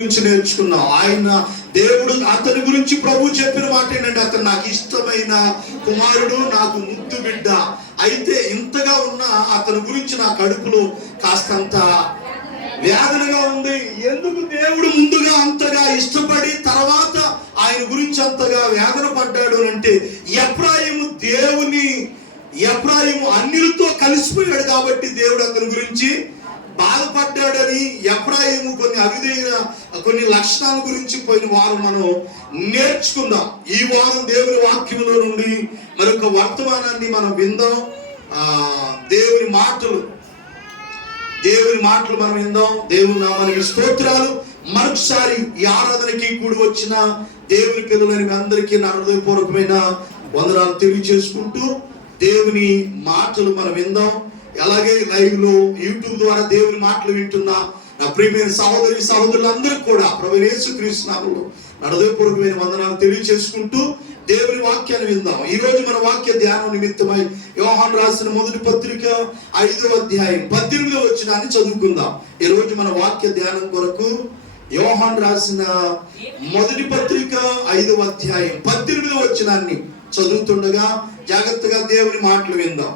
గురించి నేర్చుకున్నాం. ఆయన దేవుడు అతని గురించి ప్రభు చెప్పిన మాట ఏంటంటే, అతను నాకు ఇష్టమైన కుమారుడు, నాకు ముద్దు బిడ్డ. అయితే ఇంతగా ఉన్న అతని గురించి నా కడుపులో కాస్తంత వేదనగా ఉంది. ఎందుకు దేవుడు ముందుగా అంతగా ఇష్టపడి తర్వాత ఆయన గురించి అంతగా వేదన పడ్డాడు అంటే, ఎఫ్రాయిము అన్యులతో కలిసిపోయాడు కాబట్టి దేవుడు అతని గురించి బాధపడ్డాడని. ఎఫ్రాయిము కొన్ని లక్షణాల గురించి పోయిన వారం మనం నేర్చుకుందాం. ఈ వారం దేవుని వాక్యంలో నుండి మరొక వర్తమానాన్ని మనం విందాం. దేవుని మాటలు మనం విందాం. దేవుని నామానికి స్తోత్రాలు. మరొకసారి ఈ ఆరాధనకి కూడి వచ్చిన దేవుని పిల్లలని అందరికీ నా హృదయపూర్వకమైన వందనాలు తెలియజేసుకుంటూ దేవుని మాటలు మనం విందాం. అలాగే లైవ్ లో యూట్యూబ్ ద్వారా దేవుని మాటలు వింటున్నా నా ప్రియమైన సహోదరులందరికీ కూడా ప్రభువైన యేసుక్రీస్తు నామములో నా హృదయపూర్వకమైన వందనాలు తెలియజేసుకుంటూ దేవుని వాక్యాన్ని విందాం. ఈ రోజు మన వాక్య ధ్యానం నిమిత్తమై యోహాను రాసిన మొదటి పత్రిక 5వ అధ్యాయం 18వ వచనాన్ని చదువుకుందాం. ఈ రోజు మన వాక్య ధ్యానం కొరకు యోహాను రాసిన మొదటి పత్రిక 5వ అధ్యాయం 18వ వచనాన్ని చదువుతుండగా జాగ్రత్తగా దేవుని మాటలు విందాం.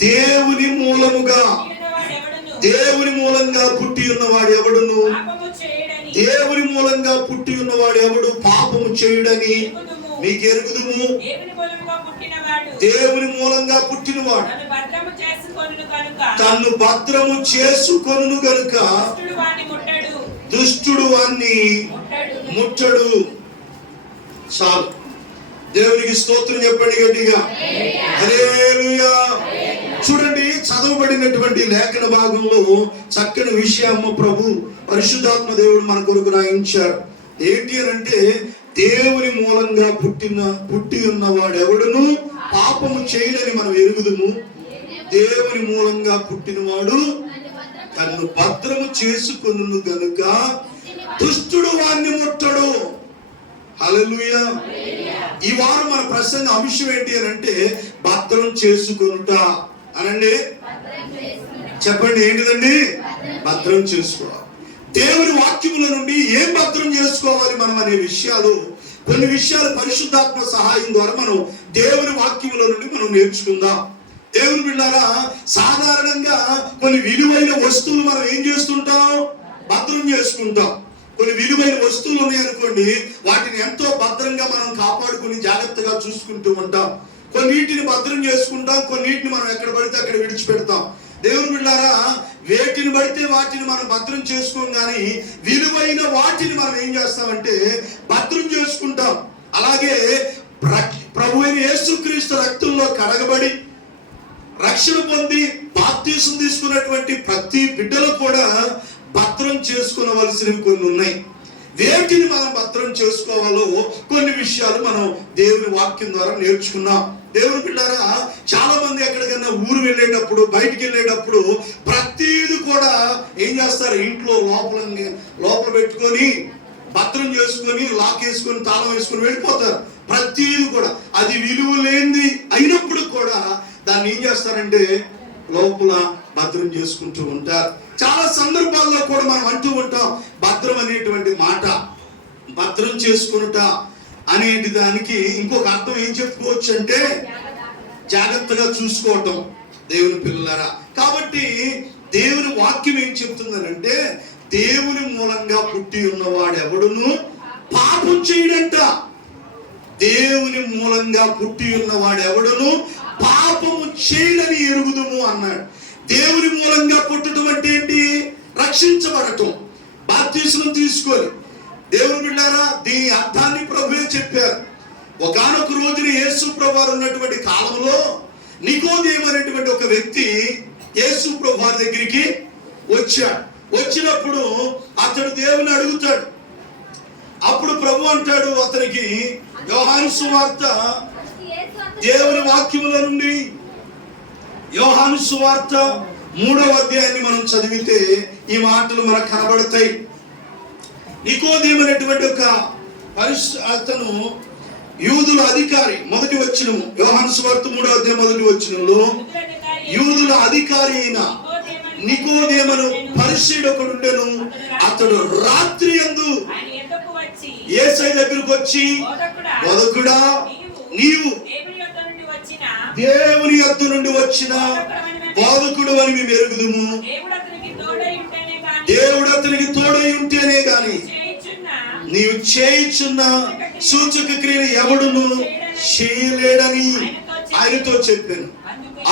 దేవుని మూలంగా పుట్టి ఉన్నవాడు ఎవడును, దేవుని మూలంగా పుట్టి ఉన్నవాడు ఎవడు పాపము చేయుడని మీకు ఎరుగుదుము. దేవుని మూలంగా పుట్టినవాడు తన్ను భద్రము చేసుకొనును గనుక దుష్టుడు వాణ్ణి ముట్టడు. చాలు. దేవునికి స్తోత్రం చెప్పండి గట్టిగా. హల్లెలూయా. చూడండి, చదవబడినటువంటి లేఖన భాగంలో చక్కని విషయము ప్రభు పరిశుద్ధాత్మ దేవుడు మన కొరకు రాయించారు. ఏంటి అని అంటే, దేవుని మూలంగా పుట్టి ఉన్నవాడు ఎవడును పాపము చేయడని మనం ఎరుగుదుము. దేవుని మూలంగా పుట్టినవాడు తన్ను భద్రము చేసుకొనును గనుక దుష్టుడు వాణ్ణి ముట్టడు. హల్లెలూయా. ఈ వారం మన ప్రసంగ అంశం ఏంటి అని అంటే, భద్రం చేసుకొనుట అనండి. చెప్పండి, ఏంటిదండి? భద్రం చేసుకోవాలి. దేవుని వాక్యముల నుండి ఏం భద్రం చేసుకోవాలి మనం అనే విషయాలు, కొన్ని విషయాలు పరిశుద్ధాత్మ సహాయం ద్వారా మనం దేవుని వాక్యముల నుండి మనం నేర్చుకుందాం. దేవుని బిడ్డలారా, సాధారణంగా కొన్ని విలువైన వస్తువులు మనం ఏం చేస్తుంటాం? భద్రం చేసుకుంటాం. కొన్ని విలువైన వస్తువులు ఉన్నాయనుకోండి, వాటిని ఎంతో భద్రంగా మనం కాపాడుకుని జాగ్రత్తగా చూసుకుంటూ ఉంటాం. కొన్నిటిని భద్రం చేసుకుంటాం, కొన్నిటిని మనం ఎక్కడ పడితే అక్కడ విడిచిపెడతాం. దేవుని బిడ్డలారా, వేటిని పడితే వాటిని మనం భద్రం చేసుకోం, కానీ విలువైన వాటిని మనం ఏం చేస్తామంటే భద్రం చేసుకుంటాం. అలాగే ప్రభువైన యేసుక్రీస్తు రక్తంలో కడగబడి రక్షణ పొంది బాప్తీసం తీసుకున్నటువంటి ప్రతి బిడ్డలు కూడా భద్రం చేసుకోవలసినవి కొన్ని ఉన్నాయి. వేటిని మనం భద్రం చేసుకోవాలో కొన్ని విషయాలు మనం దేవుని వాక్యం ద్వారా నేర్చుకున్నాం. దేవుని బిడ్డలారా, చాలా మంది ఎక్కడికైనా ఊరు వెళ్ళేటప్పుడు, బయటికి వెళ్ళేటప్పుడు ప్రతిదీ కూడా ఏం చేస్తారు? ఇంట్లో లోపల పెట్టుకొని భద్రం చేసుకొని లాక్ వేసుకొని తాళం వేసుకొని వెళ్ళిపోతారు. ప్రతిదీ కూడా అది విలువ లేనిది అయినప్పుడు కూడా దాన్ని ఏం చేస్తారంటే లోపల భద్రం చేసుకుంటూ ఉంటారు. చాలా సందర్భాల్లో కూడా మనం అంటూ ఉంటాం, భద్రం అనేటువంటి మాట, భద్రం చేసుకునుట అనేటి దానికి ఇంకొక అర్థం ఏం చెప్పుకోవచ్చు అంటే జాగ్రత్తగా చూసుకోవటం. దేవుని పిల్లలారా, కాబట్టి దేవుని వాక్యం ఏం చెప్తుందనంటే, దేవుని మూలంగా పుట్టి ఉన్నవాడు ఎవడును పాపం చేయడంట. దేవుని మూలంగా పుట్టి ఉన్నవాడు ఎవడును పాపము చేయడని ఎరుగుదుము అన్నాడు. దేవుని మూలంగా పుట్టడం అంటే ఏంటి? రక్షించబడటం, బాప్తీసం తీసుకొని. దేవుని బిడ్డారా, దీని అర్థాన్ని ప్రభువే చెప్పారు. ఒకానొక రోజున యేసు ప్రభువారు ఉన్నటువంటి కాలంలో నికోదేము అనేటువంటి ఒక వ్యక్తి యేసు ప్రభువారి దగ్గరికి వచ్చాడు. వచ్చినప్పుడు అతడు దేవుని అడుగుతాడు. అప్పుడు ప్రభు అంటాడు అతనికి, యోహాను సువార్త దేవుని వాక్యముల నుండి యోహాను సువార్త 3వ అధ్యాయాన్ని మనం చదివితే ఈ మాటలు మనకు కనబడతాయి. నికోదేము అనేటువంటి ఒక అతను యూదుల అధికారి. మొదటి వచనము యోహాను సువార్త 3వ అధ్యాయం మొదటి వచనంలో, యూదుల అధికారి అయిన నికోదేమను పరిసయ్యుడు ఒకడుండెను. అతడు రాత్రి యందు యేసయ్య దగ్గరకు వచ్చి, బోధకుడా, నీవు దేవుని యొద్ద నుండి వచ్చిన బోధకుడు అని మేము ఎరుగుదుము. దేవుడు అతనికి తోడై ఉంటేనే గాని నీవు చేయుచున్న సూచక క్రియలు ఎవడును చేయలేడని ఆయనతో చెప్పాను.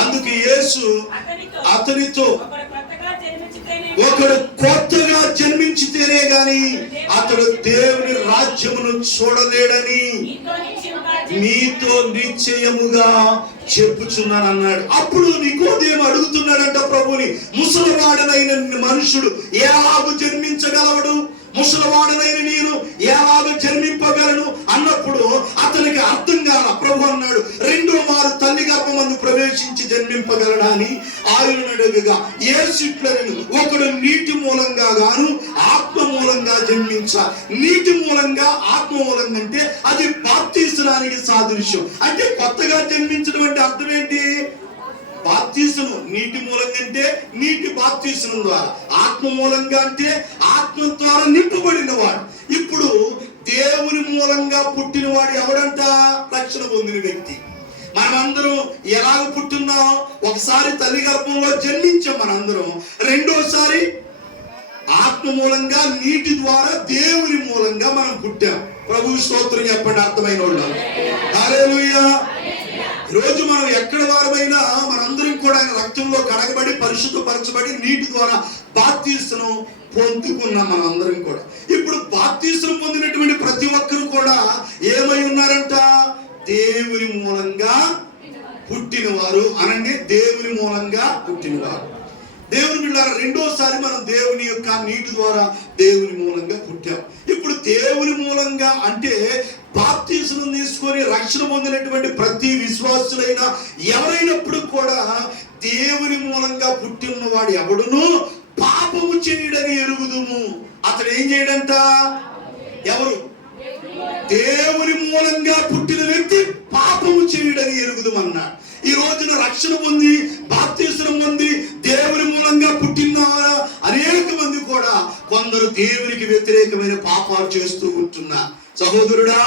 అందుకు యేసు అతనితో, ఒకడు కొత్తగా జన్మించితేనే గాని అతడు దేవుని రాజ్యమును చూడలేడని మీతో నిశ్చయముగా చెప్పుచున్నాను అన్నాడు. అప్పుడు నికోదేము అడుగుతున్నాడంట ప్రభుని, ముసలివాడనైన మనుషుడు ఎలాగూ జన్మించగలవడు? ముసలివాడనైన నేను ఎలాగ జన్మింపగలను అన్నప్పుడు అతనికి అర్థం కాల. ప్రభు అన్నాడు, రెండో మారు తల్లి గర్భమందు ప్రవేశించి జన్మింపగలడా అని ఆయన అడుగగా యేసు ఇట్లనెను, ఒకడు నీటి మూలంగా గాను ఆత్మ మూలంగా జన్మించాలి. నీటి మూలంగా ఆత్మ మూలంగా అంటే అది బాప్తిస్మానికి సాదృశ్యం. అంటే కొత్తగా జన్మించడం అంటే అర్థం ఏంటి? బాప్తిస్మం. నీటి మూలంగా అంటే నీటి బాప్తిస్మం ద్వారా, ఆత్మ మూలంగా అంటే ఆత్మ ద్వారా నింపబడిన వాడు. ఇప్పుడు దేవుని మూలంగా పుట్టిన వాడు ఎవడంట? రక్షణ పొందిన వ్యక్తి. మనమందరం ఎలాగ పుట్టున్నాం? ఒకసారి తల్లి గర్భంలో జన్మించాం మనందరం, రెండోసారి ఆత్మ మూలంగా నీటి ద్వారా దేవుని మూలంగా మనం పుట్టాం. ప్రభు స్తోత్రం చెప్పండి అర్థమైన వాళ్ళు. హల్లెలూయా. రోజు మనం ఎక్కడ వారమైనా మనందరం కూడా ఆయన రక్తంలో కడగబడి పరిశుద్ధపరచబడి నీటి ద్వారా బాప్తిస్మం పొందుకున్నాం మనం అందరం కూడా. ఇప్పుడు బాప్తిస్మం పొందినటువంటి ప్రతి ఒక్కరు కూడా ఏమై ఉన్నారంట? దేవుని మూలంగా పుట్టినవారు అనండి. దేవుని మూలంగా పుట్టినవారు. దేవుని బిడ్డలారా, రెండోసారి మనం దేవుని యొక్క నీటి ద్వారా దేవుని మూలంగా పుట్టాం. ఇప్పుడు దేవుని మూలంగా అంటే బాప్తిస్మం తీసుకొని రక్షణ పొందినటువంటి ప్రతి విశ్వాసులైనా ఎవరైనప్పుడు కూడా దేవుని మూలంగా పుట్టిన వాడు ఎవడును పాపము చేయడని ఎరుగుదుము. అతడు ఏం చేయడంట? ఎవరు? దేవుని మూలంగా పుట్టిన వ్యక్తి పాపము చేయడని ఎరుగుదుమన్నాడు. ఈ రోజున రక్షణ పొంది బాప్తిస్మం పొంది దేవుని మూలంగా పుట్టిన అనేక మంది కూడా కొందరు దేవునికి వ్యతిరేకమైన పాపాలు చేస్తూ ఉంటున్నారు. సహోదరుడా,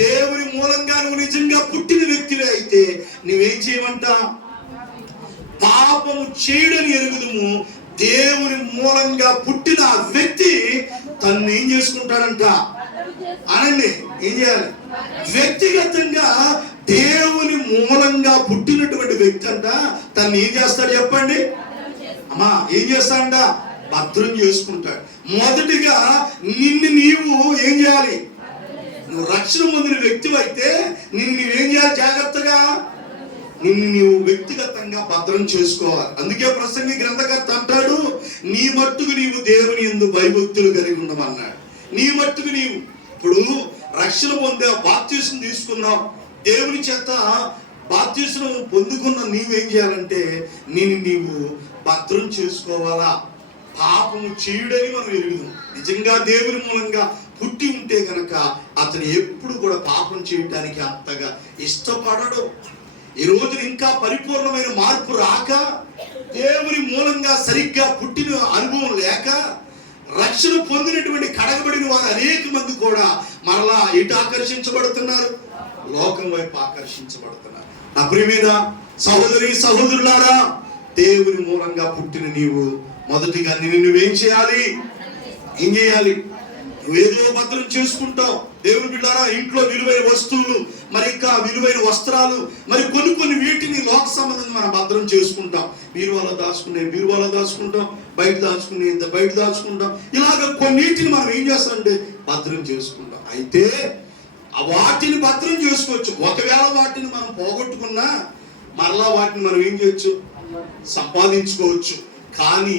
దేవుని మూలంగా నువ్వు నిజంగా పుట్టిన వ్యక్తివే అయితే నువ్వేం చేయమంట? పాపము చేయడని ఎరుగుదుము. దేవుని మూలంగా పుట్టిన వ్యక్తి తను ఏం చేసుకుంటాడంట అనండి. ఏం చేయాలి? వ్యక్తిగతంగా దేవుని మూలంగా పుట్టినటువంటి వ్యక్తి అంట తను ఏం చేస్తాడు చెప్పండి అమ్మా? ఏం చేస్తాడంట? భద్రం చేసుకుంటాడు. మొదటిగా నిన్ను నీవు ఏం చేయాలి? నువ్వు రక్షణ పొందిన వ్యక్తి అయితే నిన్ను నీవేం చేయాలి? జాగ్రత్తగా నిన్ను నీవు వ్యక్తిగతంగా భద్రం చేసుకోవాలి. అందుకే ప్రసంగి గ్రంథకర్త అంటాడు, నీ మట్టుకు నీవు దేవుని యందు భయభక్తులు కలిగి ఉండమన్నాడు. నీ మట్టుకు నీవు ఇప్పుడు రక్షణ పొందే బాప్తిస్మం తీసుకున్నావు, దేవుని చేత బాప్తిస్మం పొందుకున్న నీవేం చేయాలంటే నీవు భద్రం చేసుకోవాలా. పాపము చేయుడని మనం ఎరుగుదాం. నిజంగా దేవుని మూలంగా పుట్టి ఉంటే గనక అతను ఎప్పుడు కూడా పాపం చేయడానికి అంతగా ఇష్టపడడు. ఈ రోజు ఇంకా పరిపూర్ణమైన మార్పు రాక, దేవుని మూలంగా సరిగ్గా పుట్టిన అనుభవం లేక, రక్షణ పొందినటువంటి కడగబడిన వారు అనేక మంది కూడా మరలా ఎటు ఆకర్షించబడుతున్నారు? లోకం వైపు ఆకర్షించబడుతున్నారు. నా ప్రియమైన సహోదరి సహోదరులారా, దేవుని మూలంగా పుట్టిన నీవు మొదటిగా నువ్వేం చేయాలి? ఏం చేయాలి? నువ్వేదో భద్రం చేసుకుంటావు. దేవుని బిడ్డలారా, ఇంట్లో విలువైన వస్తువులు, మరి ఇంకా విలువైన వస్త్రాలు, మరి కొన్ని వీటిని లోక సంబంధంగా మనం భద్రం చేసుకుంటాం. బీరువాలో దాచుకుంటాం, బయట దాచుకుంటాం. ఇలాగ కొన్నిటిని మనం ఏం చేస్తామంటే భద్రం చేసుకుంటాం. అయితే వాటిని భద్రం చేసుకోవచ్చు. ఒకవేళ వాటిని మనం పోగొట్టుకున్నా మరలా వాటిని మనం ఏం చేయొచ్చు? సంపాదించుకోవచ్చు. కానీ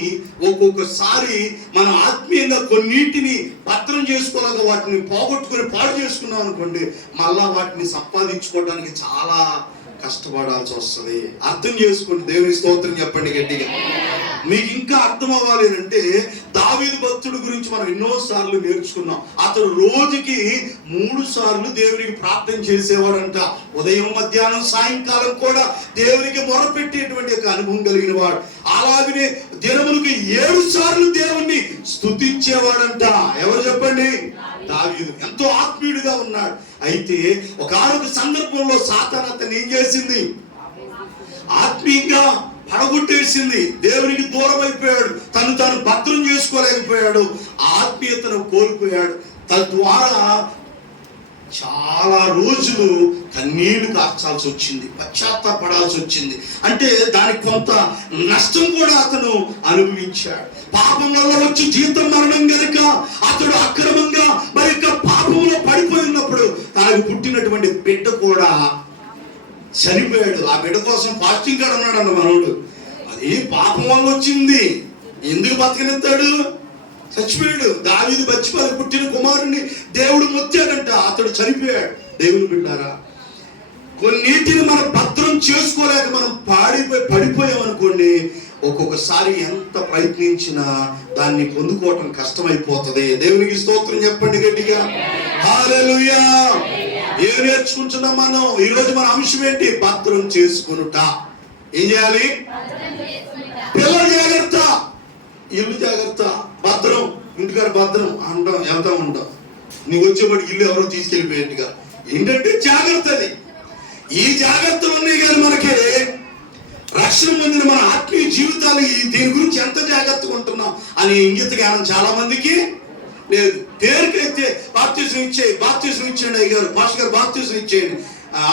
ఒక్కొక్కసారి మనం ఆత్మీయంగా కొన్నిటిని భద్రం చేసుకోలేక వాటిని పోగొట్టుకుని పాడు చేసుకున్నాం అనుకోండి, మళ్ళా వాటిని సంపాదించుకోవడానికి చాలా కష్టపడాల్సి వస్తుంది. అర్థం చేసుకోండి. దేవుని స్తోత్రం చెప్పండి గట్టిగా. మీకు ఇంకా అర్థం అవ్వాలి అంటే దావీదు భక్తుడి గురించి మనం ఎన్నోసార్లు నేర్చుకున్నాం. అతడు రోజుకి 3 సార్లు దేవునికి ప్రార్థన చేసేవాడంట. ఉదయం, మధ్యాహ్నం, సాయంకాలం కూడా దేవునికి మొరపెట్టేటువంటి ఒక అనుభవం కలిగిన వాడు. అలాగనే దినములకి 7 సార్లు దేవుణ్ణి స్తుతించేవాడంట. ఎవరు చెప్పండి? దావీదు. ఎంతో ఆత్మీయుడిగా ఉన్నాడు. అయితే ఒకనొక సందర్భంలో సాతాను అతన్ని ఏం చేసింది? ఆత్మీయంగా పడగొట్టేసింది. దేవునికి దూరం అయిపోయాడు. తాను భద్రం చేసుకోలేకపోయాడు. ఆత్మీయతను కోల్పోయాడు. తద్వారా చాలా రోజులు కన్నీళ్లు కార్చాల్సి వచ్చింది, పశ్చాత్తాపడాల్సి వచ్చింది. అంటే దానికి కొంత నష్టం కూడా అతను అనుభవించాడు. పాపం వల్ల వచ్చి జీవితం మరణం గనుక అతడు అక్రమంగా మరి పాపంలో పడిపోయి ఉన్నప్పుడు తనకు పుట్టినటువంటి బిడ్డ కూడా చనిపోయాడు. ఆ బిడ్డ కోసం ఫాస్టింగ్ కూడా ఉన్నాడు అన్న మనోడు. అది పాపం వల్ల వచ్చింది. ఎందుకు బతకనిస్తాడు? చచ్చిపోయాడు. దావీదు బచ్చిపోయి పుట్టిన కుమారుణ్ణి దేవుడు మొత్తాడంట. అతడు చనిపోయాడు. దేవుని బిడ్డారా, కొన్నిటిని మనం భద్రం చేసుకోలేక మనం పడిపోయామనుకోండి, ఒక్కొక్కసారి ఎంత ప్రయత్నించినా దాన్ని పొందుకోవటం కష్టమైపోతుంది. దేవునికి స్తోత్రం చెప్పండి గట్టిగా. హల్లెలూయా. ఏం నేర్చుకుంటున్నాం మనం? ఈరోజు మన అంశం ఏంటి? భద్రం చేసుకొనుట. ఏం చేయాలి? పిల్లలు జాగ్రత్త, ఇల్లు జాగ్రత్త, భద్రం. ఇంటికాడ భద్రం అంటాం, వెళ్తా ఉంటాం. నీకు వచ్చేప్పటికి ఇల్లు ఎవరో తీసుకెళ్ళిపోయేట్టుగా. ఏంటంటే జాగ్రత్త. అది ఈ జాగ్రత్తలు ఉన్నాయి కానీ మనకి రక్షణ పొందిన మన ఆత్మీయ జీవితాలు దీని గురించి ఎంత జాగ్రత్తగా ఉంటున్నాం అని ఇంగిత జ్ఞానం చాలా మందికి లేదు. పేరుకైతే బాప్తిజం ఇచ్చేయండి అయ్యారు, పాస్టర్ గారు బాప్తిజం ఇచ్చేయండి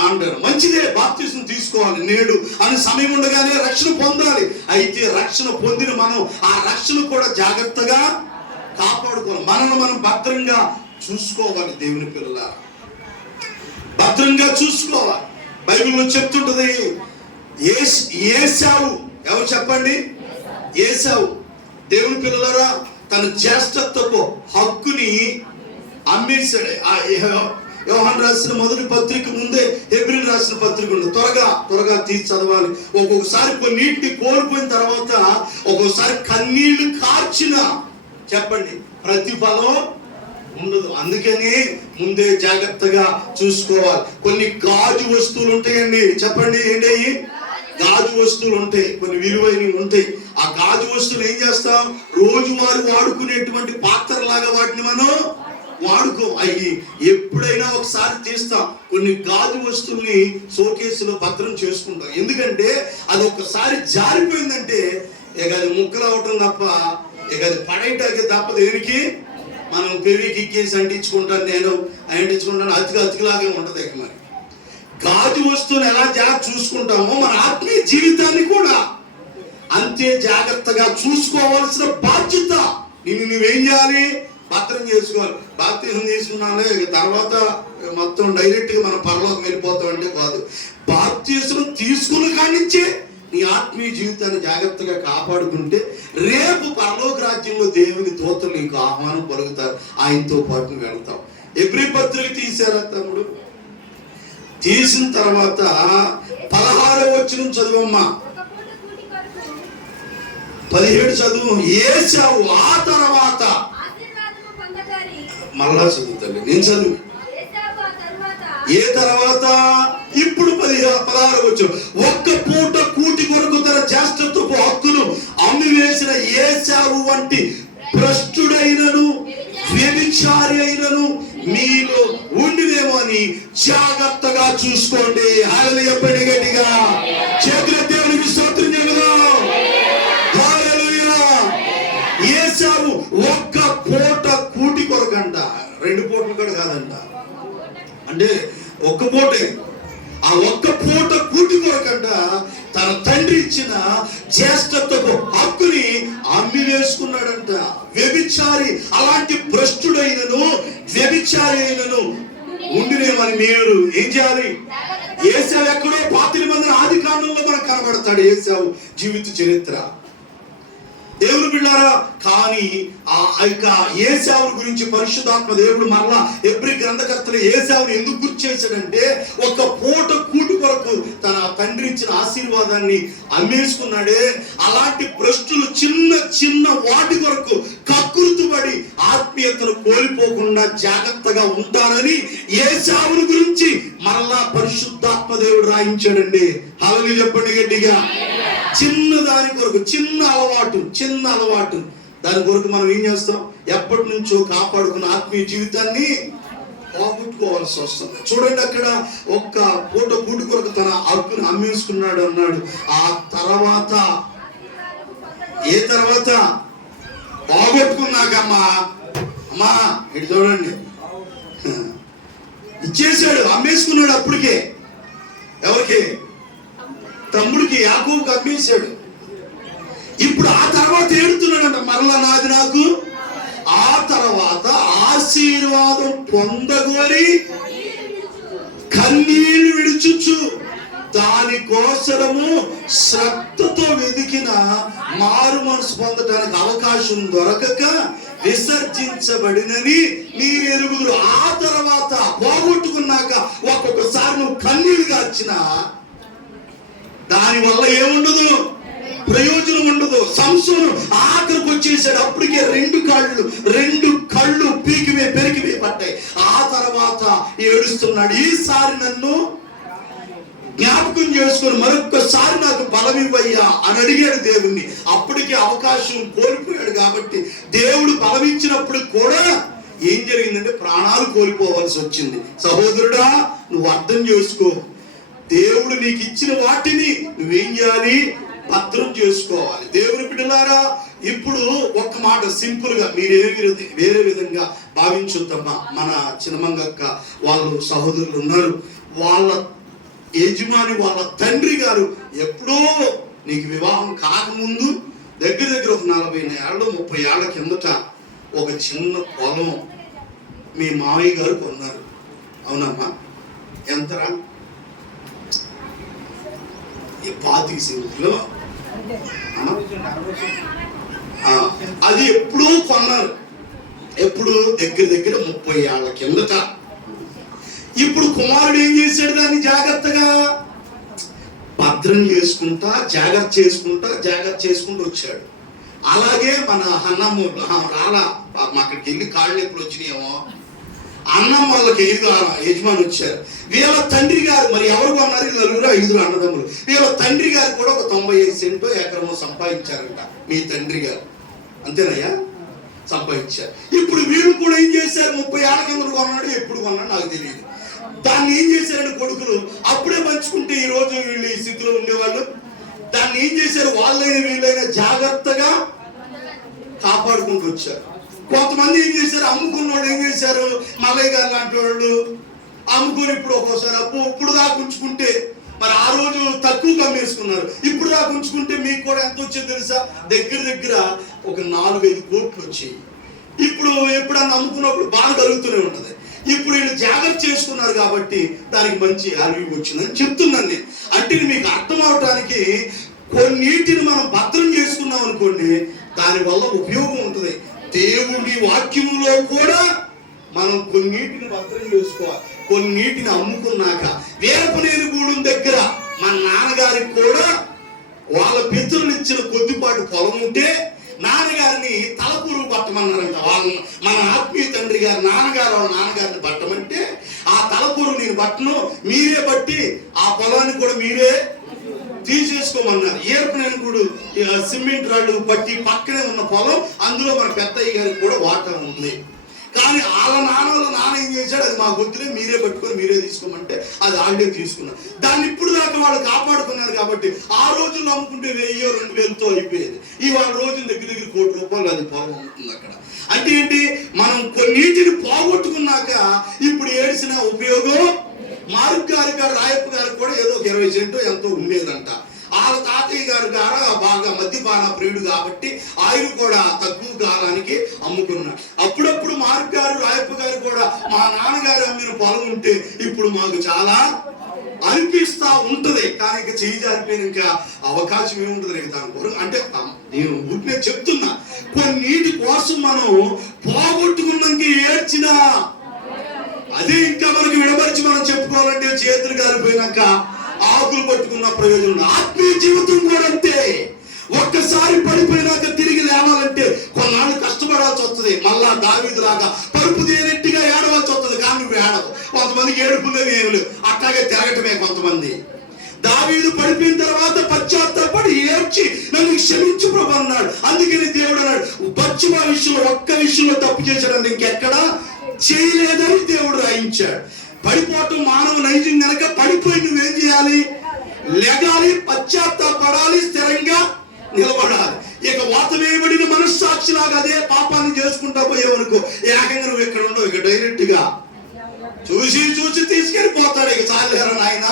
అంటారు. మంచిదే, బాప్తిజం తీసుకోవాలి నేడు అని సమయం ఉండగానే రక్షణ పొందాలి. అయితే రక్షణ పొందిన మనం ఆ రక్షణ కూడా జాగ్రత్తగా కాపాడుకోవాలి. మనల్ని మనం భద్రంగా చూసుకోవాలి. దేవుని పిల్లలారా, భద్రంగా చూసుకోవాలి. బైబిల్లో చెప్తుంటది ఏశావు. ఎవరు చెప్పండి? ఏశావు. దేవుని పిల్లలారా, తన జ్యేష్ఠత్వపు హక్కుని అమ్మేశాడు. యోహాను రాసిన మొదటి పత్రిక ముందే హెబ్రీయులు రాసిన పత్రిక ఉంది. త్వరగా తీసి చదవాలి. ఒక్కొక్కసారి కొన్నింటిని కోల్పోయిన తర్వాత ఒక్కొక్కసారి కన్నీళ్లు కార్చిన చెప్పండి ప్రతిఫలం ఉండదు. అందుకని ముందే జాగ్రత్తగా చూసుకోవాలి. కొన్ని గాజు వస్తువులు ఉంటాయండి. చెప్పండి ఏంటయ్యి? గాజు వస్తువులు ఉంటాయి, కొన్ని విలువైనవి ఉంటాయి. ఆ గాజు వస్తువులు ఏం చేస్తాం? రోజువారీ వాడుకునేటువంటి పాత్రలాగా వాటిని మనం వాడుకో. అవి ఎప్పుడైనా ఒకసారి తీస్తాం. కొన్ని గాజు వస్తువుల్ని షోకేసులో భద్రం చేసుకుంటాం. ఎందుకంటే అది ఒకసారి జారిపోయిందంటే ఇక అది ముక్కలు అవటం తప్ప, ఇక అది పడేయటానికి తప్ప దేనికి మనం పెరిగి ఎక్కేసి అంటించుకుంటాను, నేను అంటించుకుంటాను, అతికిలాగే ఉంటుంది. ఇక మరి గాజు వస్తువుని ఎలా జాగ్రత్త చూసుకుంటామో మన ఆత్మీయ జీవితాన్ని కూడా అంతే జాగ్రత్తగా చూసుకోవాల్సిన బాధ్యత నువ్వేం చేయాలి? భద్రం చేసుకోవాలి. బాప్తిజం తీసుకున్నాను తర్వాత మొత్తం డైరెక్ట్గా మనం పరలోకం వెళ్ళిపోతాం అంటే కాదు. బాప్తిజం తీసుకున్న కానించే నీ ఆత్మీయ జీవితాన్ని జాగ్రత్తగా కాపాడుకుంటే రేపు పరలోక రాజ్యంలో దేవుని దూతలు నీకు ఆహ్వానం పలుకుతారు. ఆయనతో పాటు వెళ్తాం. హెబ్రీ పత్రిక తీశారా తమ్ముడు? తీసిన తర్వాత 16వ వచనం చదువమ్మా. 17 చదువు. ఏశావు ఆ తర్వాత మళ్ళా చదువుతాను నేను చదువు. ఏ తర్వాత? ఇప్పుడు 16వ వచనం. ఒక్క పూట కూటి కొరకు తన జ్యేష్ఠత్వపు హక్కును అమ్మివేసిన ఏశావు వంటి భ్రష్టుడైనను వ్యభిచారి అయినను మీలో ఉండిదేమో అని జాగ్రత్తగా చూసుకోండి. హల్లెలూయా. గట్టిగా చేతుల దేవునికి స్తోత్రం చెబుదాం. హల్లెలూయా. ఏశావు ఒక్క పూట కూటి కొరకంట, 2 పూటలు కూడా కాదంట. అంటే ఒక్క పూటే. ఆ ఒక్క పూట కూటి కొరకంట తన తండ్రి ఇచ్చిన జ్యేష్ఠత్వపు హక్కుని అమ్మి వేసుకున్నాడంట. వ్యభిచారి, అలాంటి భ్రష్టుడైనను వ్యభిచారి అయినను ఉండినేమని మీరు ఏం చేయాలి? ఏశావు ఎక్కడో 5 మంది ఆది కాండంలో మనకు కనబడతాడు. ఏశావు జీవిత చరిత్ర దేవుని బిడ్డలారా, కానీ ఆ యొక్క ఏశావుని గురించి పరిశుద్ధాత్మ దేవుడు మరలా హెబ్రీ గ్రంథకర్తలు ఏశావుని ఎందుకు గుర్తు చేశాడంటే, ఒక పూట కూటు కొరకు తన తండ్రి ఇచ్చిన ఆశీర్వాదాన్ని అమ్మేసుకున్నాడే. అలాంటి భ్రష్టులు చిన్న చిన్న వాటి కొరకు కకృతిపడి ఆత్మీయతను కోల్పోకుండా జాగ్రత్తగా ఉంటారని ఏశావుని గురించి మరలా పరిశుద్ధాత్మ దేవుడు రాయించాడండి. హల్లెలూయా చెప్పండి గట్టిగా. చిన్న దాని కొరకు, చిన్న అలవాటు దాని కొరకు మనం ఏం చేస్తాం? ఎప్పటి నుంచో కాపాడుకున్న ఆత్మీయ జీవితాన్ని పోగొట్టుకోవాల్సి వస్తుంది. చూడండి, అక్కడ ఒక్క పూట కూటి కొరకు తన హక్కును అమ్మేసుకున్నాడు అన్నాడు. ఆ తర్వాత పోగొట్టుకున్నాకమ్మా ఇటు చూడండి, ఇచ్చేసాడు, అమ్మేసుకున్నాడు. అప్పటికే ఎవరికి? తమ్ముడికి, యాకోబుకి అమ్మేశాడు. ఇప్పుడు ఆ తర్వాత ఏడుతున్నాడంట, మరలా నాది నాకు. ఆ తర్వాత ఆశీర్వాదం పొందగోరి కన్నీళ్లు విడుచుచు దానికోసము శ్రద్ధతో వెతికిన మారు మనసు పొందడానికి అవకాశం దొరకక విసర్జించబడినని మీరు ఎరుగుదురు. ఆ తర్వాత పోగొట్టుకున్నాక ఒక్కొక్కసారి నువ్వు కన్నీళ్లు గార్చిన దాని వల్ల ఏముండదు, ప్రయోజనం ఉండదు. సంసోను ఆఖరికి వచ్చేసాడు, అప్పటికే రెండు కళ్ళు పెరిగివే పడ్డాయి. ఆ తర్వాత ఏడుస్తున్నాడు, ఈసారి నన్ను జ్ఞాపకం చేసుకుని మరొక్కసారి నాకు బలం ఇవ్వయ్యా అని అడిగాడు దేవుణ్ణి. అప్పటికే అవకాశం కోల్పోయాడు. కాబట్టి దేవుడు బలం ఇచ్చినప్పుడు కూడా ఏం జరిగిందంటే ప్రాణాలు కోల్పోవలసి వచ్చింది. సహోదరుడా, నువ్వు అర్థం చేసుకో, దేవుడు నీకు ఇచ్చిన వాటిని నువ్వేం చేయాలి? భద్రం చేసుకోవాలి. దేవుని బిడ్డలారా, ఇప్పుడు ఒక్క మాట సింపుల్ గా మీరు వేరే విధంగా భావించొద్దమ్మా. మన చిన్నమంగక్క వాళ్ళు సహోదరులు ఉన్నారు, వాళ్ళ యజమాని వాళ్ళ తండ్రి గారు ఎప్పుడో నీకు వివాహం కాకముందు దగ్గర ఒక 40 ఏళ్ళు 30 ఏళ్ల కిందట ఒక చిన్న పొలం మీ మావయ్య గారు కొన్నారు. అవునమ్మా? ఎంతరా? 25 సెంట్లు. అది ఎప్పుడూ కొన్నారు. ఎప్పుడు? దగ్గర 30 ఏళ్ల కిందట. ఇప్పుడు కుమారుడు ఏం చేశాడు? దాన్ని జాగ్రత్తగా భద్రం చేసుకుంటా జాగ్రత్త చేసుకుంటూ వచ్చాడు. అలాగే మన అన్నమ్మ రాలా, అక్కడికి వెళ్ళి కాళ్ళు ఎప్పుడు వచ్చినాయేమో, అన్నం వాళ్ళకి యజమాని వచ్చారు. వీళ్ళ తండ్రి గారు మరి ఎవరు కొన్నారు? 4 అన్నదమ్ములు. వీళ్ళ తండ్రి గారు కూడా ఒక 95 సెంటో ఎకరమో సంపాదించారంట. మీ తండ్రి గారు అంతేనయ్యా సంపాదించారు. ఇప్పుడు వీళ్ళు కూడా ఏం చేశారు? 30 ఏళ్ల కింద కొన్నాడు, ఎప్పుడు కొన్నాడు నాకు తెలియదు. దాన్ని ఏం చేశారంటే కొడుకులు అప్పుడే పంచుకుంటే ఈ రోజు వీళ్ళు ఈ స్థితిలో ఉండేవాళ్ళు. దాన్ని ఏం చేశారు? వాళ్ళైనా వీళ్ళైనా జాగ్రత్తగా కాపాడుకుంటూ వచ్చారు. కొంతమంది ఏం చేశారు? అమ్ముకున్న వాళ్ళు ఏం చేశారు? మల్లయ్య గారు లాంటి వాళ్ళు అమ్ముకొని ఇప్పుడు ఒక్కోసారి ఇప్పుడు దాకా ఉంచుకుంటే మరి ఆ రోజు తక్కువగా అమ్మేసుకున్నారు. ఇప్పుడు దాకా ఉంచుకుంటే మీకు కూడా ఎంత వచ్చేది తెలుసా? దగ్గర ఒక 4-5 కోట్లు వచ్చాయి. ఇప్పుడు ఎప్పుడన్నా అమ్ముకున్నప్పుడు బాగా కలుగుతూనే ఉంటుంది. ఇప్పుడు వీళ్ళు జాగ్రత్త చేసుకున్నారు కాబట్టి దానికి మంచి వాల్యూ వచ్చిందని చెప్తున్నాను నేను. అంటే మీకు అర్థం అవటానికి కొన్నిటిని మనం భద్రం చేసుకున్నాం అనుకోండి, దానివల్ల ఉపయోగం ఉంటుంది. దేవుడి వాక్యములో కూడా మనం కొన్నిటిని భద్రం చేసుకోవాలి. కొన్నిటిని అమ్ముకున్నాక వేరపనేని గూడెం దగ్గర మా నాన్నగారికి కూడా వాళ్ళ పితరులు ఇచ్చిన కొద్దిపాటి పొలం ఉంటే నాన్నగారిని తలపూరు పట్టమన్నారంట. మన ఆత్మీయ తండ్రి గారు నాన్నగారిని పట్టమంటే ఆ తలపూరు నేను పట్టను, మీరే బట్టి ఆ పొలాన్ని కూడా మీరే తీసేసుకోమన్నారు. ఏర్పనేనుగుడు సిమెంట్ రాళ్ళు పట్టి పక్కనే ఉన్న పొలం, అందులో మన పెద్దయ్య గారికి కూడా వాటా ఉంది. కానీ వాళ్ళ నాన్న ఏం చేశాడు? అది మాకు వద్దులే, మీరే పట్టుకొని మీరే తీసుకోమంటే అది ఆల్రెడీ తీసుకున్నారు. దాన్ని ఇప్పుడు దాకా వాళ్ళు కాపాడుకున్నారు. కాబట్టి ఆ రోజుల్లో అమ్ముకుంటే 1000-2000తో అయిపోయేది. ఇవాళ రోజుల దగ్గర ₹1 కోటి అది పొలం అమ్ముతుంది అక్కడ. అంటే ఏంటి? మనం కొన్నిటిని పోగొట్టుకున్నాక ఇప్పుడు ఏడ్చిన ఉపయోగం. మార్క్ గారు రాయప్ప గారికి కూడా ఏదో 20 సెంటు ఎంతో ఉండేదంట. వాళ్ళ తాతయ్య గారు బాగా మద్యపాన ప్రియుడు కాబట్టి ఆయన కూడా తక్కువ కాలానికి అమ్ముకున్నాడు. అప్పుడప్పుడు మార్క్ గారు రాయప్ప గారు కూడా మా నాన్నగారు అమ్మిన పొలం ఉంటే ఇప్పుడు మాకు చాలా అనిపిస్తా ఉంటది. కానీ ఇక చేయి జారిపోయిన ఇంకా అవకాశం ఏముంటది దాని కొరకు. అంటే నేను ఊరికే చెప్తున్నా, కొన్నిటి కోసం మనం పోగొట్టుకున్నాక ఏడ్చినా అదే ఇంకా మనకి విడమరిచి మనం చెప్పుకోవాలంటే చేతులు కాలిపోయినాక ఆకులు పట్టుకున్న ప్రయోజనం. ఆత్మీయ జీవితం కూడా అంతే. ఒక్కసారి పడిపోయినాక తిరిగి లేవాలంటే కొన్నాళ్ళు కష్టపడాల్సి వస్తుంది. మళ్ళా దావీదు లాగా పరుపు తీయనట్టుగా ఏడవలసి వస్తుంది. కానీ నువ్వు ఏడవు. కొంతమందికి ఏడుపులేవి ఏమి లేవు, అట్లాగే తిరగటమే కొంతమంది. దావీదు పడిపోయిన తర్వాత పశ్చాత్తాపడి ఏడ్చి నన్ను క్షమించు ప్రభు అన్నాడు. అందుకని దేవుడు అన్నాడు, పశ్చిమ విషయంలో ఒక్క విషయంలో తప్పు చేశాడు, ఇంకెక్కడా చేయలేదని దేవుడు రాయించాడు. పడిపోవటం మానవ నైజం కనుక పడిపోయి నువ్వేం చేయాలి? లెగాలి, పశ్చాత్తాపడాలి, స్థిరంగా నిలబడాలి. ఇక వాత వేయబడిన మనస్సాక్షిలాగా అదే పాపాన్ని చేసుకుంటా పోయేవనుకో, ఏకంగా నువ్వు ఇక్కడ ఉండవు. ఇక డైరెక్ట్ గా చూసి చూసి తీసుకెళ్ళిపోతాడు. ఇక చాలేరా నాయన.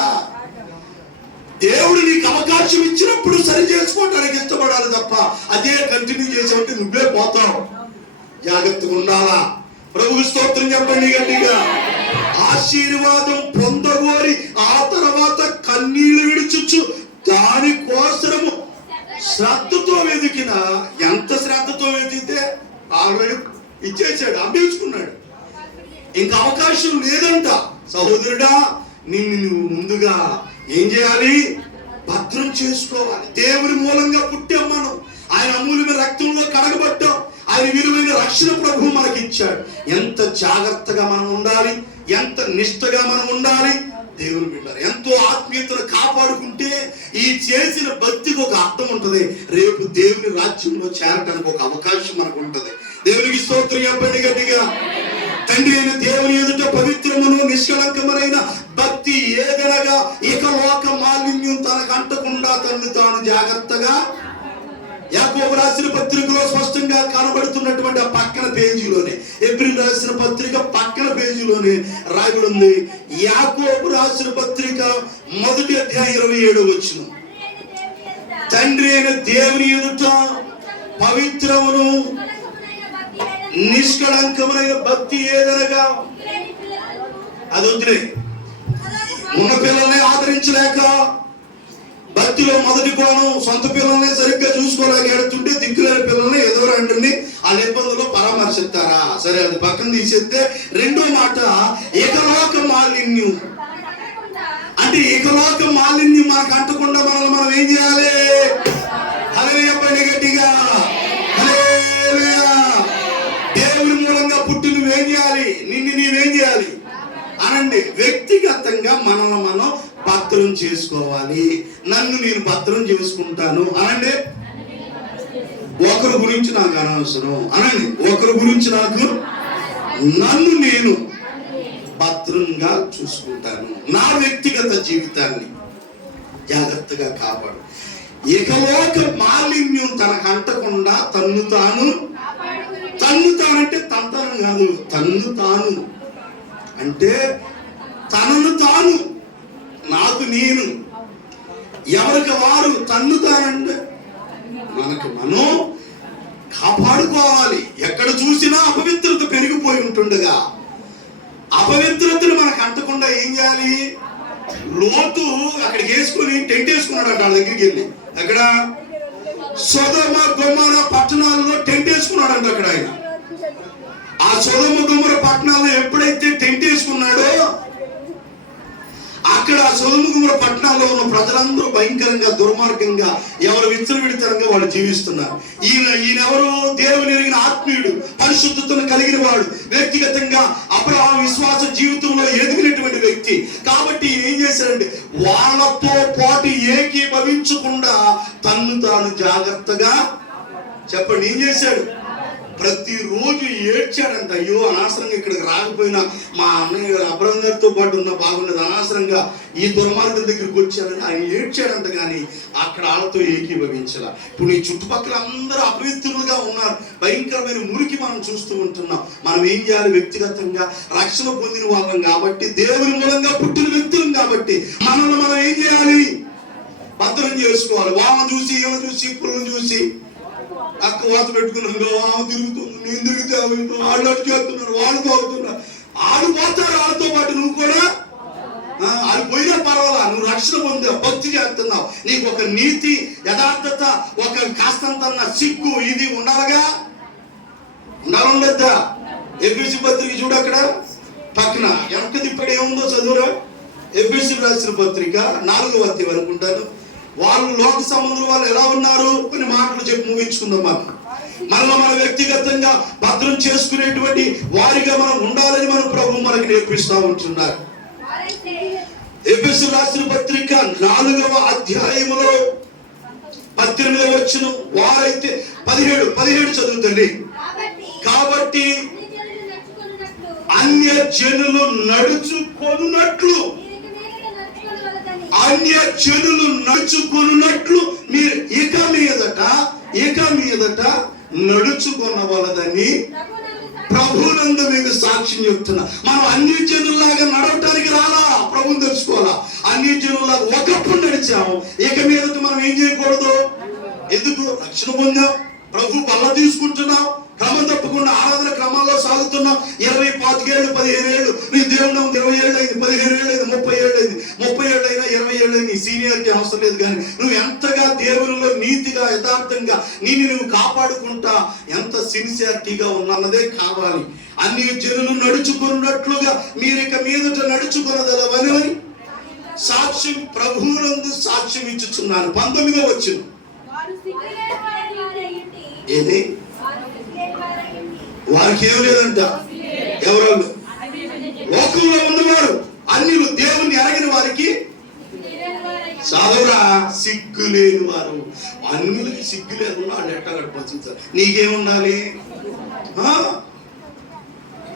దేవుడు నీకు అవకాశం ఇచ్చినప్పుడు సరి చేసుకోవడానికి ఇష్టపడాలి తప్ప అదే కంటిన్యూ చేసావంటే నువ్వే పోతావు. జాగ్రత్తగా ఉండాలా. ప్రభువు స్తోత్రం చెప్పండి గట్టిగా. ఆశీర్వాదం పొందగోరి ఆ తర్వాత కన్నీళ్లు విడుచుచు దానికోసము శ్రద్ధతో వెతికిన, ఎంత శ్రద్ధతో వెతికితే ఆల్రెడీ ఇచ్చేసాడు, అందించుకున్నాడు. ఇంకా అవకాశం లేదంట. సహోదరుడా, నిన్ను నువ్వు ముందుగా ఏం చేయాలి? భద్రం చేసుకోవాలి. దేవుని మూలంగా పుట్టాం మనం. ఆయన అమూల్యమైన రక్తంలో కడగబట్టాం. ఆయన విలువైన రక్షణ ప్రభువు మనకి ఇచ్చాడు. ఎంత జాగ్రత్తగా మనం ఉండాలి, ఎంత నిష్ఠగా మనం ఉండాలి. దేవుని బిడ్డలారా, ఎంతో ఆత్మీయతను కాపాడుకుంటే ఈ చేసిన భక్తికి ఒక అర్థం ఉంటుంది. రేపు దేవుని రాజ్యంలో చేరడానికి ఒక అవకాశం మనకు ఉంటుంది. దేవునికి స్తోత్రం చెప్పండి గట్టిగా. తండ్రి అయిన దేవుని ఎదుట పవిత్రమును నిష్కళంకమైన భక్తి ఏదనగా ఇక లోక మాలిన్యం తనకు అంటకుండా తను తాను జాగ్రత్తగా. యాకోబు రాసిన పత్రికలో స్పష్టంగా కనబడుతున్నటువంటి ఆ పక్కన పేజీలోనే, ఎబ్రిల్ రాసిన పత్రిక పక్కన పేజీలోనే రాయబడి ఉంది. యాకోబు రాసిన పత్రిక 1వ అధ్యాయం 27వ వచనం, తండ్రి అయిన దేవుని ఎదుట పవిత్రమును నిష్కళంకమైన భక్తి ఏదనగా. అది వద్దులే. ఉన్న పిల్లల్ని ఆదరించలేక, భక్తిలో మొదటి కోణం సొంత పిల్లల్ని సరిగ్గా చూసుకోలేక ఏడుతుంటే దిక్కులేని పిల్లల్ని ఏదో రెండుని ఆ ఇబ్బందుల్లో పరామర్శిస్తారా? సరే, అది పక్కన తీసేస్తే రెండో మాట ఏకలోక మాలిన్యం. అంటే ఏకలోక మాలిన్యం మనకు అంటకుండా మనల్ని మనం ఏం చేయాలి? హల్లెలూయా చెప్పండి గట్టిగా. హల్లెలూయా. దేవుని మూలంగా పుట్టి నువ్వేం చేయాలి? నిన్ను నీవేం చేయాలి అనండి. వ్యక్తిగతంగా మనల్ని మనం భద్రం చేసుకోవాలి. నన్ను నేను భద్రం చేసుకుంటాను అనండి. ఒకరి గురించి నాకు అనవసరం అనండి. ఒకరి గురించి నాకు, నన్ను నేను భద్రంగా చూసుకుంటాను. నా వ్యక్తిగత జీవితాన్ని జాగ్రత్తగా కాపాడు. ఏకలోక మాలిన్యం తనకు అంటకుండా తన్ను తానంటే తంతనం కాదు, తన్ను తాను అంటే తనను తాను, నాకు నేను, ఎవరికి వారు తన్ను తానంటే మనకు మనం కాపాడుకోవాలి. ఎక్కడ చూసినా అపవిత్రత పెరిగిపోయి ఉంటుండగా అపవిత్రతను మనకు అంటకుండా ఏం చేయాలి? లోతు అక్కడికి వేసుకుని టెంట్ వేసుకున్నాడు అంట. వాళ్ళ దగ్గరికి వెళ్ళి అక్కడ సొదొమ గొమొర పట్టణాలలో టెంట్ వేసుకున్నాడు అంట. అక్కడ ఆయన ఆ సొదొమ గొమొర పట్టణాల్లో ఎప్పుడైతే టెంట్ వేసుకున్నాడో అక్కడ సొదొమ గొమొర పట్టణాల్లో ఉన్న ప్రజలందరూ భయంకరంగా దుర్మార్గంగా ఎవరు విచ్చలవిడితనంగా వాళ్ళు జీవిస్తున్నారు. ఈయనెవరు? దేవుని ఎరిగిన ఆత్మీయుడు, పరిశుద్ధతను కలిగిన వాడు, వ్యక్తిగతంగా అబ్రహాము విశ్వాస జీవితంలో ఎదిగినటువంటి వ్యక్తి. కాబట్టి ఏం చేశాడంటే వాళ్ళతో పాటు ఏకీభవించకుండా తన్ను తాను జాగ్రత్తగా, చెప్పండి, ఏం చేశాడు? ప్రతిరోజు ఏడ్చాడంట. అయ్యో, అనవసరంగా ఇక్కడికి రాకపోయినా మా అన్నయ్య గారు అబ్రహం గారితో పాటు ఉన్న బాగుండదు, అనవసరంగా ఈ దుర్మార్గుల దగ్గరికి వచ్చారని ఆయన ఏడ్చాడంట. కానీ అక్కడ వాళ్ళతో ఏకీభవించాల. ఇప్పుడు ఈ చుట్టుపక్కల అందరూ అపవిత్రులుగా ఉన్నారు. భయంకరమైన మురికి మనం చూస్తూ ఉంటున్నాం. మనం ఏం చేయాలి? వ్యక్తిగతంగా రక్షణ పొందిన వాళ్ళం కాబట్టి, దేవుని మూలంగా పుట్టిన వ్యక్తులం కాబట్టి మనల్ని మనం ఏం చేయాలి? భద్రం చేసుకోవాలి. వాళ్ళని చూసి, వీళ్ళని చూసి, పుల్లని చూసి అక్క వాత పెట్టుకున్నాను, ఆమె తిరుగుతుంది, నేను తిరిగితే వాళ్ళు అటు చేస్తున్నారు, వాళ్ళు బాగుతున్నారు, ఆడు పోతారు. వాళ్ళతో పాటు నువ్వు కూడా అది పోయినా పర్వాలా, నువ్వు రక్షణ పొందావు, భక్తి చేస్తున్నావు, నీకు ఒక నీతి యథార్థత ఒక కాస్తంత సిగ్గు ఇది ఉండాలిగా, ఉండాలుండద్దా? ఎఫెసీ పత్రిక చూడు, అక్కడ పక్కన వెనక తిప్పటి ఏముందో చదువురా. ఎఫెసీ రాసిన పత్రిక 4వ అధ్యాయం అనుకుంటాను. వాళ్ళు లోక సంబంధులు వాళ్ళు ఎలా ఉన్నారు కొన్ని మాటలు చెప్పి ముగించుకుందాం. మనలో మన వ్యక్తిగతంగా భద్రం చేసుకునేటువంటి వారిగా మనం ఉండాలని మన ప్రభు మనకి నేర్పిస్తూ ఉంటున్నారు. ఎఫెసీ రాసిన పత్రిక 4వ అధ్యాయములో 18వ వచనం, వారైతే 17 చదువుతండి. కాబట్టి అన్య జనులు నడుచుకొనున్నట్లు మీరు ఇక మీదట నడుచుకొనవలదని ప్రభునందు మీకు సాక్ష్యం చెప్తున్నా. మనం అన్ని జనుల్లాగా నడవటానికి రాలా, ప్రభుని తెలుసుకోవాలా. అన్ని జనుల్లాగా ఒకప్పుడు నడిచాము, ఇక మీదట మనం ఏం చేయకూడదు. ఎందుకు? రక్షణ పొందాం, ప్రభు బల్ల తీసుకుంటున్నాం, క్రమం తప్పకుండా ఆరాధన క్రమాల్లో సాగుతున్నాం. 20, 25 ఏళ్ళు, 15 ఏళ్ళు నీ దేవుడు 20 ఏళ్ళు అయింది, 15 ఏళ్ళు అయింది, 30 ఏళ్ళు అయింది, 30 ఏళ్ళు అయినా 20 ఏళ్ళు అయింది, నీ సీనియారిటీ అవసరం లేదు. కానీ నువ్వు ఎంతగా దేవునిలో నీతిగా యథార్థంగా నువ్వు కాపాడుకుంటా ఎంత సిన్సియారిటీగా ఉన్నదే కావాలి. అన్ని జనులు నడుచుకున్నట్లుగా మీరు ఇక మీదట నడుచుకున్నదలవని సాక్ష్యం ప్రభువునందు సాక్ష్యం ఇచ్చుచున్నాను. 19వ వచనం ఏది? వారికి ఏం లేదంట. ఎవరు? లోకంలో ఉన్నవారు అన్యులు, దేవుణ్ణి ఎరగిన వారికి చదవరా సిగ్గు లేని వారు. అన్యులకి సిగ్గు లేదు, వాళ్ళు ఎట్టా గడిపోతుంది. నీకేముండాలి?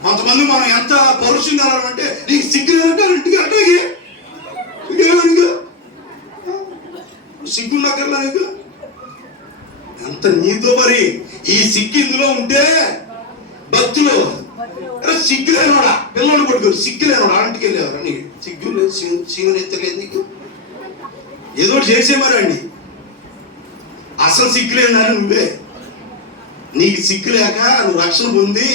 కొంతమంది మనం ఎంత పౌరుషంగా అంటే నీకు సిగ్గు లేదంటే ఇంటికి అట్టాగే సిగ్గున్నక్కర్లా నీకు ఎంత నీతో. మరి ఈ సిగ్గు ఇందులో ఉంటే భక్తులు సిగ్గు లేనివాడా, పిల్లలు పడుకోరు సిగ్గు లేనివాడు ఆంటికి వెళ్ళేవారు. నీ సిగ్గు లేదు, సీమను ఎత్తలేదు, నీకు ఏదో చేసేవారండి. అసలు సిగ్గు లేదని నువ్వే. నీకు సిగ్గు లేక నువ్వు రక్షణ పొంది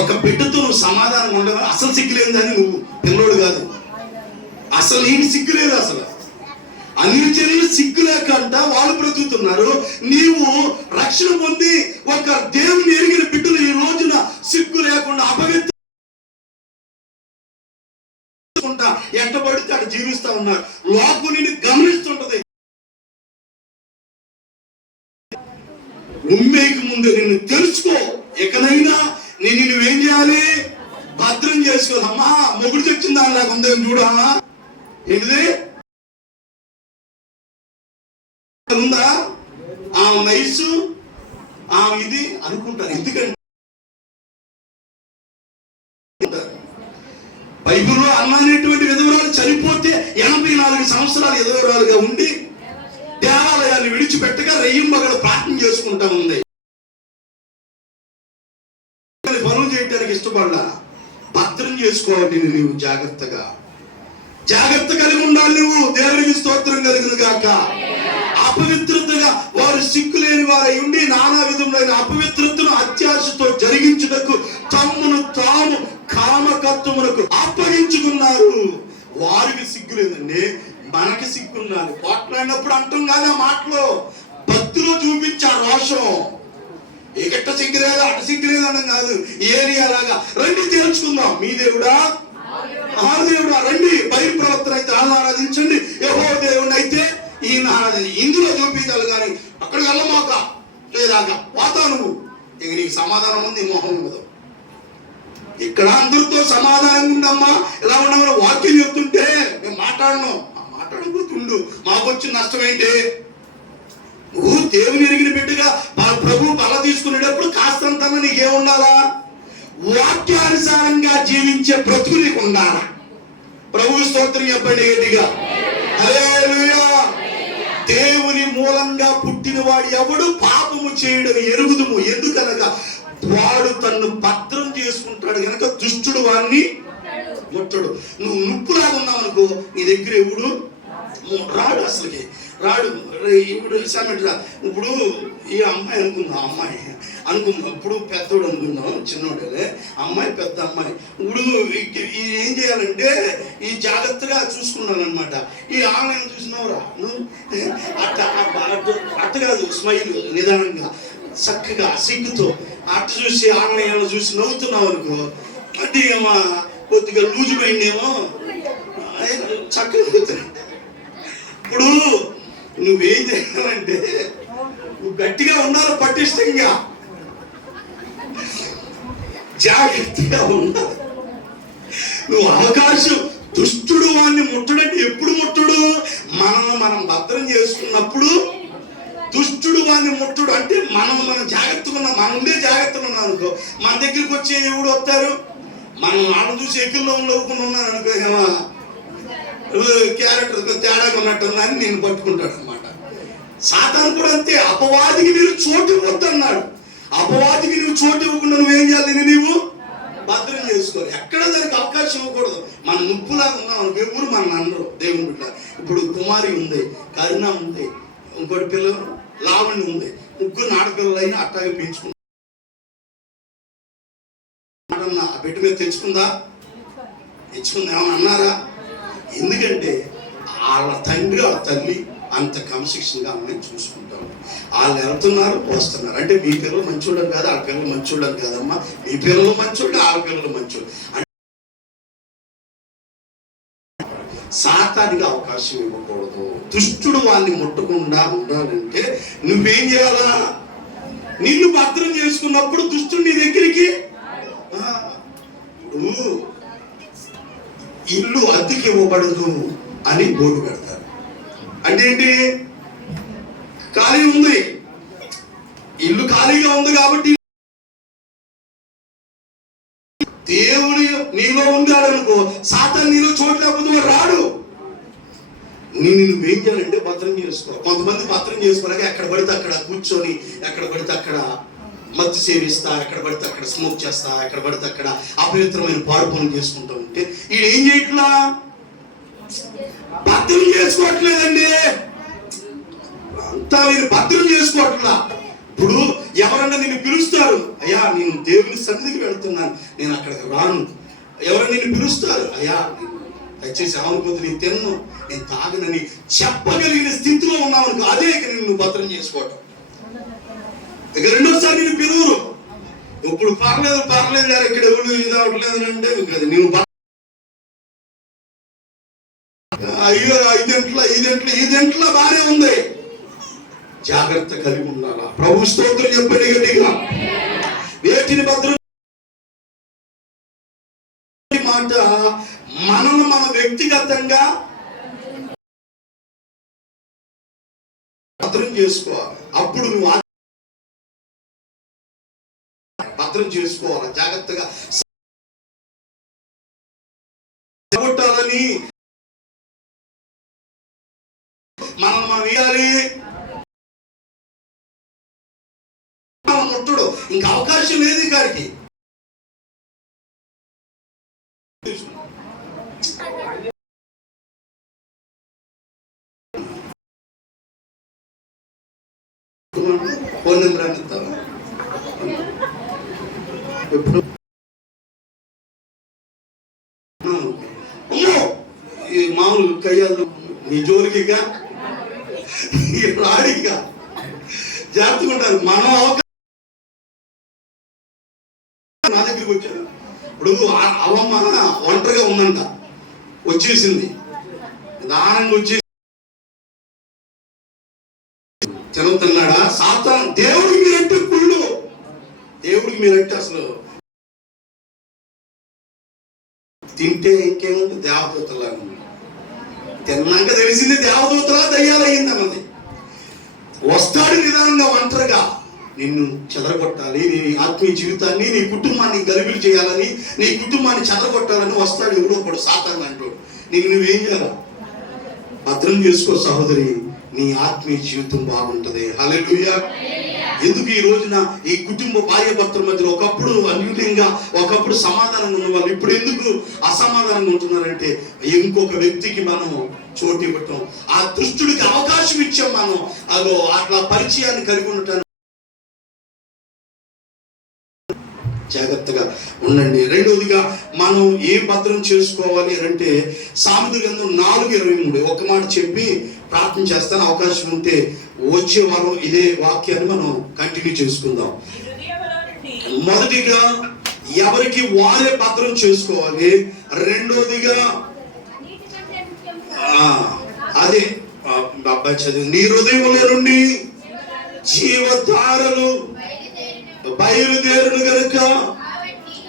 ఒక బిడ్డతో నువ్వు సమాధానం ఉండవు. అసలు సిగ్గు లేదని నువ్వు పిల్లోడు కాదు. అసలు నీకు సిగ్గు లేదు. అసలు అన్ని జనులు సిగ్గు లేక అంట వాళ్ళు బ్రతుకుతున్నారు. నీవు రక్షణ పొంది ఒక దేవుని ఎరిగిన బిడ్డలు ఈ రోజున సిగ్గు లేకుండా అపవిత్రకుంటా ఎట్టబడితే అక్కడ జీవిస్తా ఉన్నారు. లోకం నిన్ను గమనిస్తుంటది. ఉమ్మేకి ముందు నిన్ను తెలుసుకో. ఎక్కడైనా నువ్వేం చేయాలి? భద్రం చేసుకోవాలి. అమ్మా మొగుడు తెచ్చిందా నాకు ఉందేం చూడమ్మా, ఏంటిది ఉందా, ఆమె నైసు ఆమె ఇది అనుకుంటారు. ఎందుకంటే బైబిల్లో అన్న అనేటువంటి విధవరాలు చనిపోతే 84 సంవత్సరాలు విధవరాలుగా ఉండి దేవాలయాన్ని విడిచిపెట్టగా రెయ్యంబగడు ప్రార్థన చేసుకుంటా ఉంది. పనులు చేయడానికి ఇష్టపడ్డా. భద్రం చేసుకోవాలి. నువ్వు జాగ్రత్త కలిగి ఉండాలి. నువ్వు దేవునికి స్తోత్రం కలుగును గాక. అపవిత్రతగా వారు సిగ్గు లేని వారై ఉండి నానా విధములైన అపవిత్రతను అత్యాశతో జరిగించుటకు తమ్మును తాము కామకత్వమునకు అప్పగించుకున్నారు. వారికి సిగ్గు లేదండి, మనకి సిగ్గున్నారు. పోట్లాడినప్పుడు అంటాం కాదు ఆ మాటలో, భక్తిలో చూపించారు రోషం. ఎగట్ట సిగ్గు లేదా అటు సిగ్గు లేదనం కాదు. ఏరియాలాగా రండి తేల్చుకుందాం. మీ దేవుడా ఆ దేవుడా రండి. బయలు ప్రవర్తన అయితే వాళ్ళని ఆరాధించండి, యెహోవా దేవుడిని అయితే ఈయన ఆరాధన. ఇందులో చూపించాలి కానీ అక్కడికి వెళ్ళమాక లేదాక పోతా నువ్వు. ఇక నీకు సమాధానం ఉంది, మొహం ఉండదు. ఇక్కడ అందరితో సమాధానం ఉండమ్మా. ఇలా ఉండమని వాక్యం చెప్తుంటే మేము మాట్లాడకపోతుండు. మాకు వచ్చిన నష్టం ఏంటి? నువ్వు దేవుని ఎరిగిన బిడ్డగా ప్రభు బల తీసుకునేటప్పుడు కాస్తంత నీకేముండాలా? వాక్యానుసారంగా జీవించే బ్రతుకు నీకు ఉండాలా? ప్రభు స్తోత్రం చెప్పండి గట్టిగా. హల్లెలూయా. దేవుని మూలంగా పుట్టిన వాడు ఎవడు పాపము చేయడని ఎరుగుదుము. ఎందుకనగా వాడు తన్ను భద్రం చేసుకుంటాడు కనుక దుష్టుడు వాడిని ముట్టడు. నువ్వు నుప్పులాగా ఉన్నావు అనుకో, నీ దగ్గర ఎవడు రాడు. అసలుకి రాడు ఇప్పుడు సిమెంట్ రా. ఇప్పుడు ఈ అమ్మాయి అనుకుందాం ఇప్పుడు పెద్దోడు అనుకుందాం, చిన్నోడే అమ్మాయి పెద్ద అమ్మాయి. ఇప్పుడు ఏం చేయాలంటే ఈ జాగ్రత్తగా చూసుకున్నాను అనమాట. ఈ ఆన్లైన్ చూసినావురా నువ్వు అట్ట కాదు, స్మైల్ నిదానంగా చక్కగా సిగ్గుతో అట్ట చూసి ఆన్లైన్లో చూసి నవ్వుతున్నావు అనుకో, అంటే ఏమో కొద్దిగా లూజు పోయిందేమో చక్కగా పోతున్నాయి. ఇప్పుడు నువ్వేం చేయాలంటే నువ్వు గట్టిగా ఉండాలి, పటిష్టంగా జాగ్రత్తగా ఉండాలి. నువ్వు అవకాశం దుష్టుడు వాడిని ముట్టడంటే ఎప్పుడు ముట్టడు? మనం భద్రం చేసుకున్నప్పుడు దుష్టుడు వాడిని ముట్టడు. అంటే మనం జాగ్రత్తగా ఉన్నాం, మనం ఉండే జాగ్రత్తగా ఉన్నాం అనుకో, మన దగ్గరికి వచ్చి ఎవడు వస్తారు? మనం వాళ్ళని చూసి ఎక్కుల్లో నవ్వుకుని ఉన్నాను అనుకో, క్యారెక్టర్ తేడాగా ఉన్నట్టు అని నేను పట్టుకుంటాడు అనమాట. సాతాను కూడా అంతే. అపవాదికి మీరు చోటు ఇవ్వద్దు అన్నాడు. అపవాదికి నువ్వు చోటు ఇవ్వకుండా నువ్వేం చేయాలి? నీవు భద్రం చేసుకోవాలి. ఎక్కడ దానికి అవకాశం ఇవ్వకూడదు. మన ముప్పులాగా ఉన్నాం అనుకో, ఎవరు మన అందరూ దేవుని బిడ్డ. ఇప్పుడు కుమారి ఉంది, కరుణ ఉంది, ఇంకోటి పిల్లలు లావణ్య ఉంది, ముగ్గురు ఆడపిల్లలైనా అట్టాగే పెంచుకుంటా. బిడ్డ మీద తెచ్చుకుందా? ఏమన్నా అన్నారా? ఎందుకంటే వాళ్ళ తండ్రి వాళ్ళ తల్లి అంత క్రమశిక్షణగా అమ్మాయిని చూసుకుంటాం. వాళ్ళు వెళ్తున్నారు వస్తున్నారు. అంటే మీ పిల్లలు మంచోళ్ళని కాదు, వాళ్ళ పిల్లలు మంచోళ్ళని కాదమ్మా, మీ పిల్లలు మంచోళ్ళు, వాళ్ళ పిల్లలు మంచోళ్ళు. సాతానికి అవకాశం ఇవ్వకూడదు. దుష్టుడు వాళ్ళని ముట్టకుండా ఉండాలంటే నువ్వేం చేయాలా? నిన్ను భద్రం చేసుకున్నప్పుడు దుష్టుడు నీ దగ్గరికి. ఇల్లు అద్దెకి ఇవ్వబడదు అని బోర్డు పెడతారు. అంటే ఏంటి? ఖాళీ ఉంది, ఇల్లు ఖాళీగా ఉంది కాబట్టి దేవుడు నీలో ఉండాడు అనుకో, సాతాను నీలో చోటు లేకపోతే రాడు. నువ్వేం చేయాలంటే భద్రం చేసుకో. కొంతమంది భద్రం చేసుకోలేక ఎక్కడ పడితే అక్కడ కూర్చొని, ఎక్కడ పడితే అక్కడ మత్తు సేవిస్తా, ఎక్కడ పడితే అక్కడ స్మోక్ చేస్తా, ఎక్కడ పడితే అక్కడ అపవిత్రమైన పాడు పనులు చేసుకుంటూ ఉంటే ఈయన ఏం చేయట్లా? భద్రం చేసుకోవట్లేదండి. అంతా మీరు భద్రం చేసుకోవట్లా. ఇప్పుడు ఎవరన్నా నిన్ను పిలుస్తారు, అయ్యా నేను దేవుని సన్నిధికి వెళ్తున్నాను, నేను అక్కడికి రాను. ఎవరన్నా నిన్ను పిలుస్తారు, అయ్యా దయచేసి ఆవును కొద్ది నేను తిన్ను, నేను తాగనని చెప్పగలిగిన స్థితిలో ఉన్నావు. అదే ఇక నువ్వు భద్రం చేసుకోవటం. ఇక రెండోసారి నేను పిలువురు, ఇప్పుడు పర్లేదు ఇక్కడ ఎవరు ఇది అవ్వట్లేదు అంటే నువ్వు అయ్యో ఐదింట్లో బాగానే ఉంది. జాగ్రత్త కలిగి ఉండాలా. ప్రభు స్తోత్రం చెప్పండి గట్టిగా. వేటిని భద్రం మాట మనల్ని మన వ్యక్తిగతంగా భద్రం చేసుకోవాలి. అప్పుడు నువ్వు భద్రం చేసుకోవాలి. జాగ్రత్తగా కొట్టాలని మనం వేయాలి. ముట్టడు, ఇంకా అవకాశం లేదు గారికి. ఫోన్ నెంబర్ అంటావా? ఎప్పుడు ఈ మామూలు కయ్యాలు నీ జోలికిగా రాడిగా జాగ్రత్తగా ఉంటారు. మనం అవకాశం నా దగ్గరికి వచ్చారు. ఇప్పుడు అవమ్మ ఒంటరిగా ఉందంట, వచ్చేసింది, నిదానంగా వచ్చేసి తిరుగుతున్నాడా? సాతాను దేవుడికి మీరంటే కుళ్ళు, దేవుడికి మీరంటే అసలు తింటే ఇంకేముంది దేవదూతలా. తిన్నాక తెలిసింది దేవదూతలా దయ్యాలయ్యింది అన్నది. వస్తాడు నిదానంగా ఒంటరిగా నిన్ను చెదరగొట్టాలి, నీ ఆత్మీయ జీవితాన్ని, నీ కుటుంబాన్ని గలిబిలి చేయాలని, నీ కుటుంబాన్ని చెదరగొట్టాలని వస్తాడు ఎవడో ఒకడు, సాతాను అంటాడు. నువ్వేం చేయాలి? భద్రం చేసుకో సహోదరి, నీ ఆత్మీయ జీవితం బాగుంటది. హల్లెలూయా. ఎందుకు ఈ రోజున ఈ కుటుంబ భార్య భర్తల మధ్యలో ఒకప్పుడు అన్యూన్యంగా, ఒకప్పుడు సమాధానంగా ఉన్న వాళ్ళు ఇప్పుడు ఎందుకు అసమాధానంగా ఉంటున్నారంటే ఇంకొక వ్యక్తికి మనం చోటు ఇవ్వటం, ఆ దుష్టుడికి అవకాశం ఇచ్చాం మనం. అదో అట్లా పరిచయాన్ని కలిగి ఉండటానికి జాగ్రత్తగా ఉండండి. రెండవదిగా మనం ఏం భద్రం చేసుకోవాలి అంటే సామెతల గ్రంథం 4:23 ఒక మాట చెప్పి ప్రార్థన చేస్తాను. అవకాశం ఉంటే వచ్చే వారం ఇదే వాక్యాన్ని మనం కంటిన్యూ చేసుకుందాం. మొదటిగా ఎవరికి వారే భద్రం చేసుకోవాలి. రెండోదిగా అదే అబ్బాయి చదివి, నీ హృదయంలో నుండి జీవధారలు బయలుదేరును గనుక,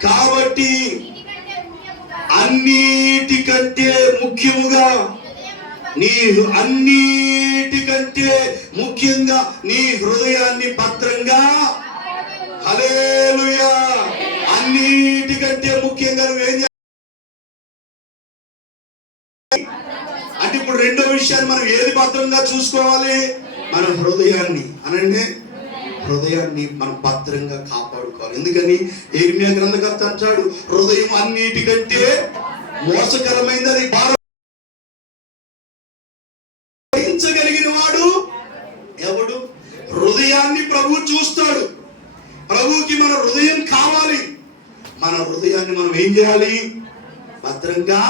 కాబట్టి అన్నిటికంటే ముఖ్యముగా నీ హృదయాన్ని భద్రంగా, హల్లెలూయా, అన్నిటికంటే ముఖ్యంగా నువ్వేం చేయాలి అంటే ఇప్పుడు రెండో విషయాన్ని మనం ఏది భద్రంగా చూసుకోవాలి? మన హృదయాన్ని. అనండి, హృదయాన్ని మనం భద్రంగా కాపాడుకోవాలి. ఎందుకని యెర్మీయా గ్రంథకర్త అంటాడు, హృదయం అన్నిటికంటే మోసకరమైనది, భారించగలిగిన వాడు ఎవడు? హృదయాన్ని ప్రభువు చూస్తాడు. ప్రభువుకి మన హృదయం కావాలి. మన హృదయాన్ని మనం ఏం చేయాలి? భద్రంగా.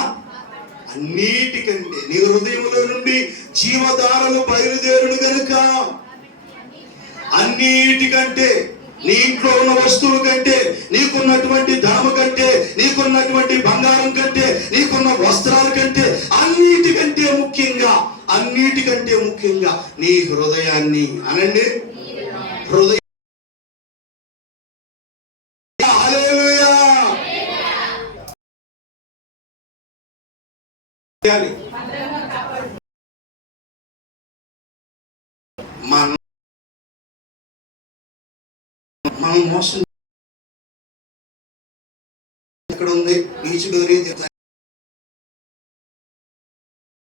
అన్నిటికంటే నీ హృదయంలో నుండి జీవధారలు బయలుదేరును గనుక, అన్నిటికంటే నీ ఇంట్లో ఉన్న వస్తువుల కంటే, నీకున్నటువంటి ధనము కంటే, నీకున్నటువంటి బంగారం కంటే, నీకున్న వస్త్రాల కంటే, అన్నిటికంటే ముఖ్యంగా నీ హృదయాన్ని. అనండి, హృదయం. హల్లెలూయా. మనం మోసం ఎక్కడ ఉంది? బీచ్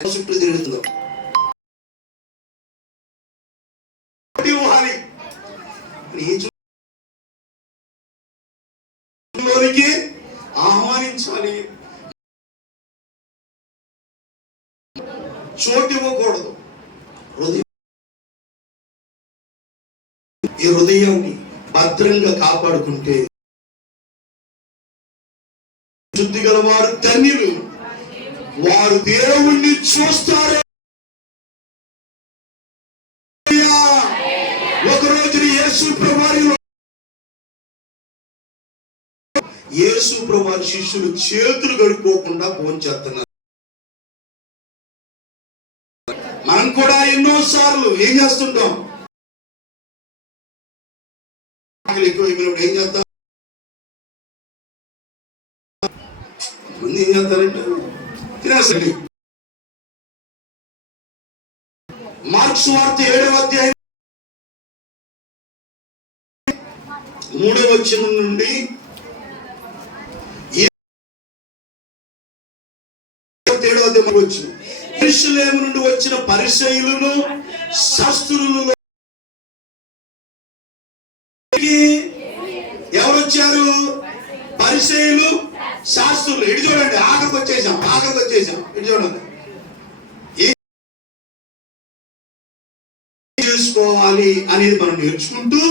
చుట్టూ తిరుగుతుందో లోనికి ఆహ్వానించాలి, చోటు ఇవ్వకూడదు. ఈ హృదయాన్ని భద్రంగా కాపాడుకుంటే శుద్ధి గల వారు ధన్యులు, వారు దేవుణ్ణి చూస్తారు. ఒకరోజు యేసు ప్రభువారి శిష్యులు చేతులు కడుక్కోకుండా భోంచేస్తున్నారు. మనం కూడా ఎన్నోసార్లు ఏం చేస్తుంటాం? ఎక్కువ అయిపోయినప్పుడు ఏం చేస్తాం? ముందు ఏం చేస్తారంటే తినేసండి. మార్క్స్ వార్త 7వ అధ్యాయం 3వ వచనం నుండి 7వ అధ్యాయం వచ్చిన యెరూషలేము నుండి వచ్చిన పరిసయ్యులను శాస్త్రులలో ఎవరు వచ్చారు? పరిసయ్యులు, శాస్త్రులు. ఇటు చూడండి, ఆఖరికి వచ్చేసాం. ఇటు చూడండి, ఏం చేసుకోవాలి అనేది మనం నేర్చుకుంటూ,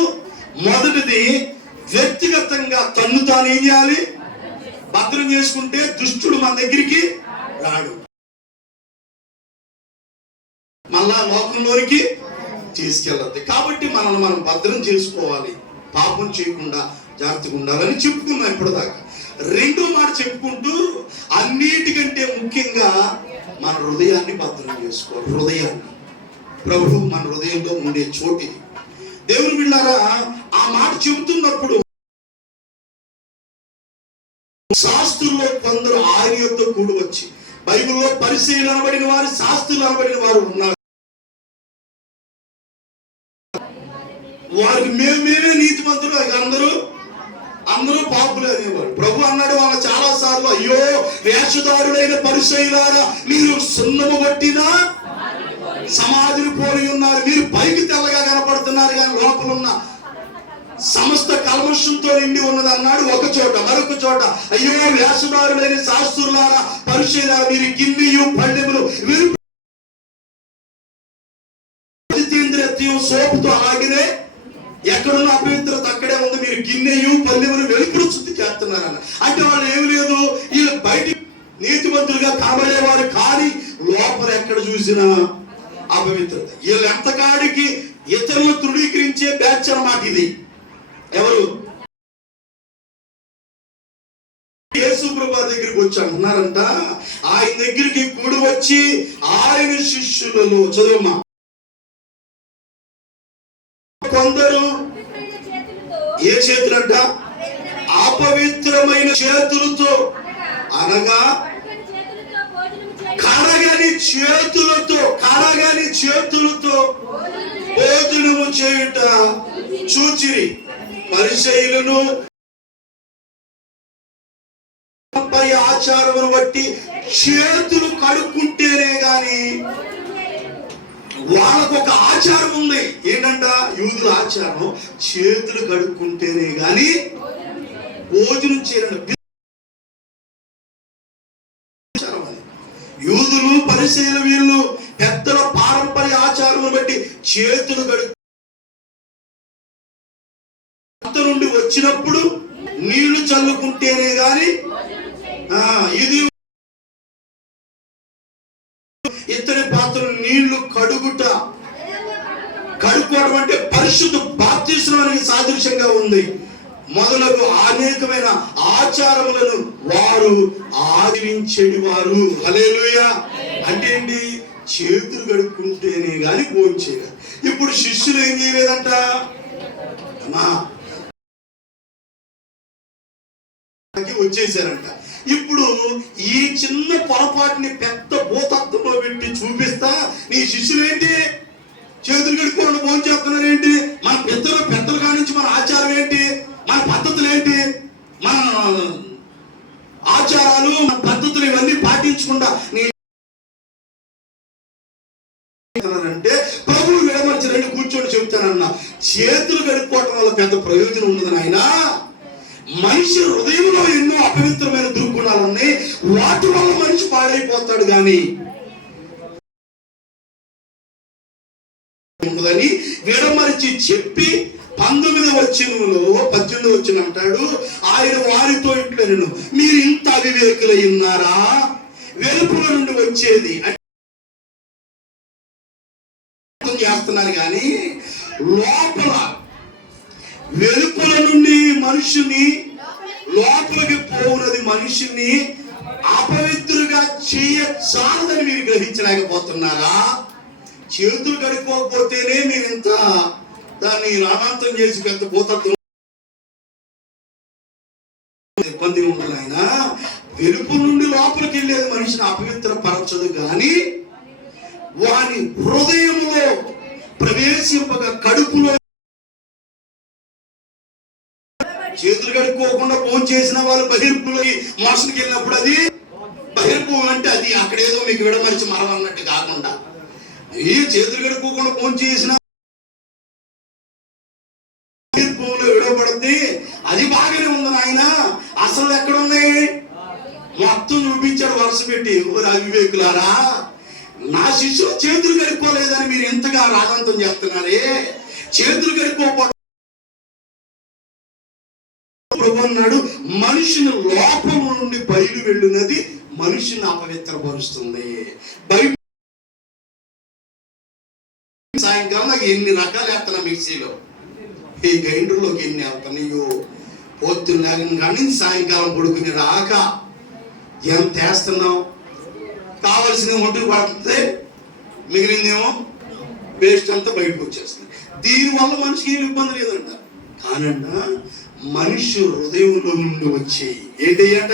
మొదటిది వ్యక్తిగతంగా తన్ను తాను ఏం చేయాలి? భద్రం చేసుకుంటే దుష్టుడు మన దగ్గరికి రాడు, మళ్ళా లోకంలోనికి తీసుకెళ్ళద్దు. కాబట్టి మనల్ని మనం భద్రం చేసుకోవాలి, పాపం చేయకుండా జాగ్రత్తగా ఉండాలని చెప్పుకున్నాం ఇప్పటిదాకా. రెండో మాట చెప్పుకుంటూ, అన్నిటికంటే ముఖ్యంగా మన హృదయాన్ని భద్రం చేసుకోవాలి. హృదయాన్ని, ప్రభు మన హృదయంలో ఉండే చోటు ఇది. దేవుని బిడ్డలారా, ఆ మాట చెబుతున్నప్పుడు శాస్త్రుల్లో కొందరు ఆయన యొద్దకు కూడి వచ్చి, బైబిల్లో పరిసయ్యులు అనబడిన వారు, శాస్త్రులు అనబడిన వారు ఉన్నారు. వారికి మేమే నీతిమంతులు, అందరూ పాపులు అనేవారు. ప్రభు అన్నాడు వాళ్ళ చాలా సార్లు, అయ్యో వేషధారుడైన పరిసయ్యులారా, మీరు సున్నము పట్టిన సమాధిని పోలి ఉన్నారు. మీరు పైకి తెల్లగా కనపడుతున్నారు, కానీ లోపల ఉన్న సమస్త కల్మషంతో నిండి ఉన్నది అన్నాడు ఒక చోట. మరొక చోట అయ్యో వేషధారులైన శాస్త్రులారా పరిశీలారా మీరు గిన్నెయు పళ్ళెములు సోపుతో అలాగనే ఎక్కడున్న అపవిత్రత అక్కడే ఉంది. మీరు గిన్నెయు పల్లెములు వెలుపులు శుద్ధి చేస్తున్నారన్న అంటే వాళ్ళు ఏమి లేదు, వీళ్ళు బయట నీతిమంతులుగా కనబడేవారు కానీ లోపల ఎక్కడ చూసినా అపవిత్రత. వీళ్ళు ఎంతకాడికి ఇతరులు తృణీకరించే బ్యాచ్ అన్నమాట ఇది. ఎవరు యేసు ప్రభువు దగ్గరికి వచ్చి అంటున్నారంట, ఆయన దగ్గరికి కూడి వచ్చి ఆయన శిష్యులలో చదువుమా కొందరు ఏ చేతులంట అపవిత్రమైన చేతులతో అనగా కడగని చేతులతో భోజనము చేయుట చూచిరి. పరిసయ్యులను ఆచారమును బట్టి చేతులు కడుక్కుంటేనే గాని వాళ్ళకు ఒక ఆచారం ఉంది. ఏంటంట యూదుల ఆచారం, చేతులు కడుక్కుంటేనే గాని భోజనం చేయాలి. యూదులు పరిసయ్యులు వీళ్ళు పెద్దల పారంపర్య ఆచారం బట్టి చేతులు నుండి వచ్చినప్పుడు నీళ్లు చల్లుకుంటేనే గాని ఇది ఇతని పాత్రలు నీళ్లు కడుక్కోవడం అంటే పరిశుద్ధ బాప్తిస్మానికి సాదృశ్యంగా ఉంది. మొదలగు అనేకమైన ఆచారములను వారు ఆచరించేది వారు. హల్లెలూయా. అంటే ఏంటి? చేతులు కడుక్కుంటేనే గాని భోజనం చేయాలి. ఇప్పుడు శిష్యులు ఏం చేయలేదంట, వచ్చేసారంట. ఇప్పుడు ఈ చిన్న పొరపాటుని పెద్ద భూతత్వంలో పెట్టి చూపిస్తా నీ శిష్యులు ఏంటి చేతులు కడుక్కోండి భోజనం చేస్తున్నారు ఏంటి, మన పెద్దలు కానించి మన ఆచారం ఏంటి, మన పద్ధతులు ఏంటి, మన ఆచారాలు మన పద్ధతులు ఇవన్నీ పాటించకుండా నీ అంటే ప్రభువు విడమర్చి రండి కూర్చొని చెబుతానన్నా. చేతులు కడుక్కోవటం వల్ల పెద్ద ప్రయోజనం ఉండదు నాయనా. మనిషి హృదయంలో ఎన్నో అపవిత్రమైన దుర్గుణాలు ఉన్నాయి, వాటి వల్ల మనిషి పాడైపోతాడు. కానీ ఉందని విడమరిచి చెప్పి 19వ వచనం అంటాడు, ఆయన వారితో ఇట్లా నేను మీరు ఇంత అవివేకులై ఉన్నారా, వెలుపుల నుండి వచ్చేది చేస్తున్నారు కానీ లోపల వెలుపల నుండి మనుషుని లోపలికి పోవున్నది మనిషిని అపవిత్రుగా చేయచాలని మీరు గ్రహించలేకపోతున్నారా? చేతులు కడుక్కోకపోతేనే మీరు ఇంత దాన్ని రామాంతం చేసి పెద్ద భూతత్వం ఇబ్బంది ఉంటుంది. ఆయన వెలుపు నుండి లోపలికి వెళ్ళేది మనిషిని అపవిత్ర పరచదు కానీ వాని హృదయంలో ప్రవేశింపగా కడుపులో చేతులు కడుక్కోకుండా ఫోన్ చేసిన వాళ్ళు బహిర్పులో మోసంకి వెళ్ళినప్పుడు అది బహిర్పు అంటే అది అక్కడేదో మీకు విడమరిచి మరం అన్నట్టు కాకుండా ఈ చేతులు కడుక్కోకుండా ఫోన్ చేసిన బహిర్పులో విడవబడుద్ది. అది బాగానే ఉంది నాయన. అసలు ఎక్కడున్నాయి మొత్తం చూపించాడు వరుస పెట్టి. అవివేకులారా, నా శిష్యులు చేతులు కడుక్కోలేదని మీరు ఎంతగా రాజంతం చేస్తున్నారే. చేతులు కడుక్కోకపోవడం ప్రభు అన్నాడు, మనిషిని లోపం నుండి బయలు వెళ్ళినది మనిషిని అపవిత్రపరుస్తుంది. బయట సాయంకాలం నాకు ఎన్ని రకాలు వేస్తున్నా మిక్సీలో, ఈ గ్రైండర్లోకి ఎన్ని వేస్తున్నాయో. పొద్దున్న కానీ సాయంకాలం పడుకుని రాక ఎంత వేస్తున్నాం. కావలసిన ఒడ్డు పడుతుంది, మిగిలిందేమో వేస్ట్ అంతా బయటకు వచ్చేస్తుంది. దీనివల్ల మనిషికి ఏమి ఇబ్బంది లేదంట. కానంట మనిషి హృదయంలో నుండి వచ్చేయి ఏంటంట,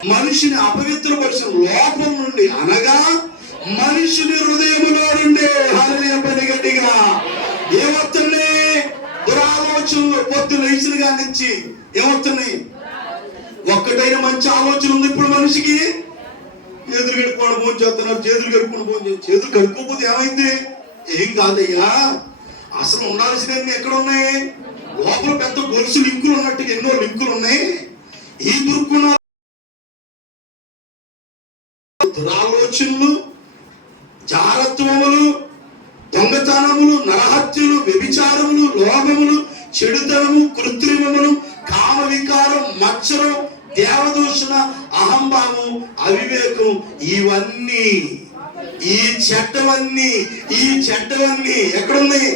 మనిషిని అపవిత్రపరిచిన లోపం నుండి అనగా మనిషిని హృదయంలో నుండి గట్టిగా ఏమవుతున్నాయి? దురాలోచనలు. పొద్దున లేచిన కాడి నుంచి ఏమవుతున్నాయి? ఒక్కటైన మంచి ఆలోచన ఉంది ఇప్పుడు మనిషికి. చేతులు కడుక్కోవడం ఫోన్ చేస్తున్నారు, చేతులు కడుక్కోవడం ఫోన్ చేస్తున్నారు. చేతులు కడుక్కోకపోతే ఏమైంది? ఏం కాదయ్యా, అసలు ఉండాల్సినవన్నీ ఎక్కడ ఉన్నాయి? లోపల పెద్ద గొలుసు లింకులు ఉన్నట్టుగా ఎన్నో లింకులు ఉన్నాయి. ఈ దుర్గుణాలు, దురాలోచనలు, జారత్వములు, దొంగతనములు, నరహత్యలు, వ్యభిచారములు, లోభములు, చెడుతనము, కృత్రిమములు, కామ వికారం, మత్సరం, దేవదూషణ, అహంభావం, అవివేకం, ఇవన్నీ ఈ చెడ్డవన్నీ ఎక్కడున్నాయి?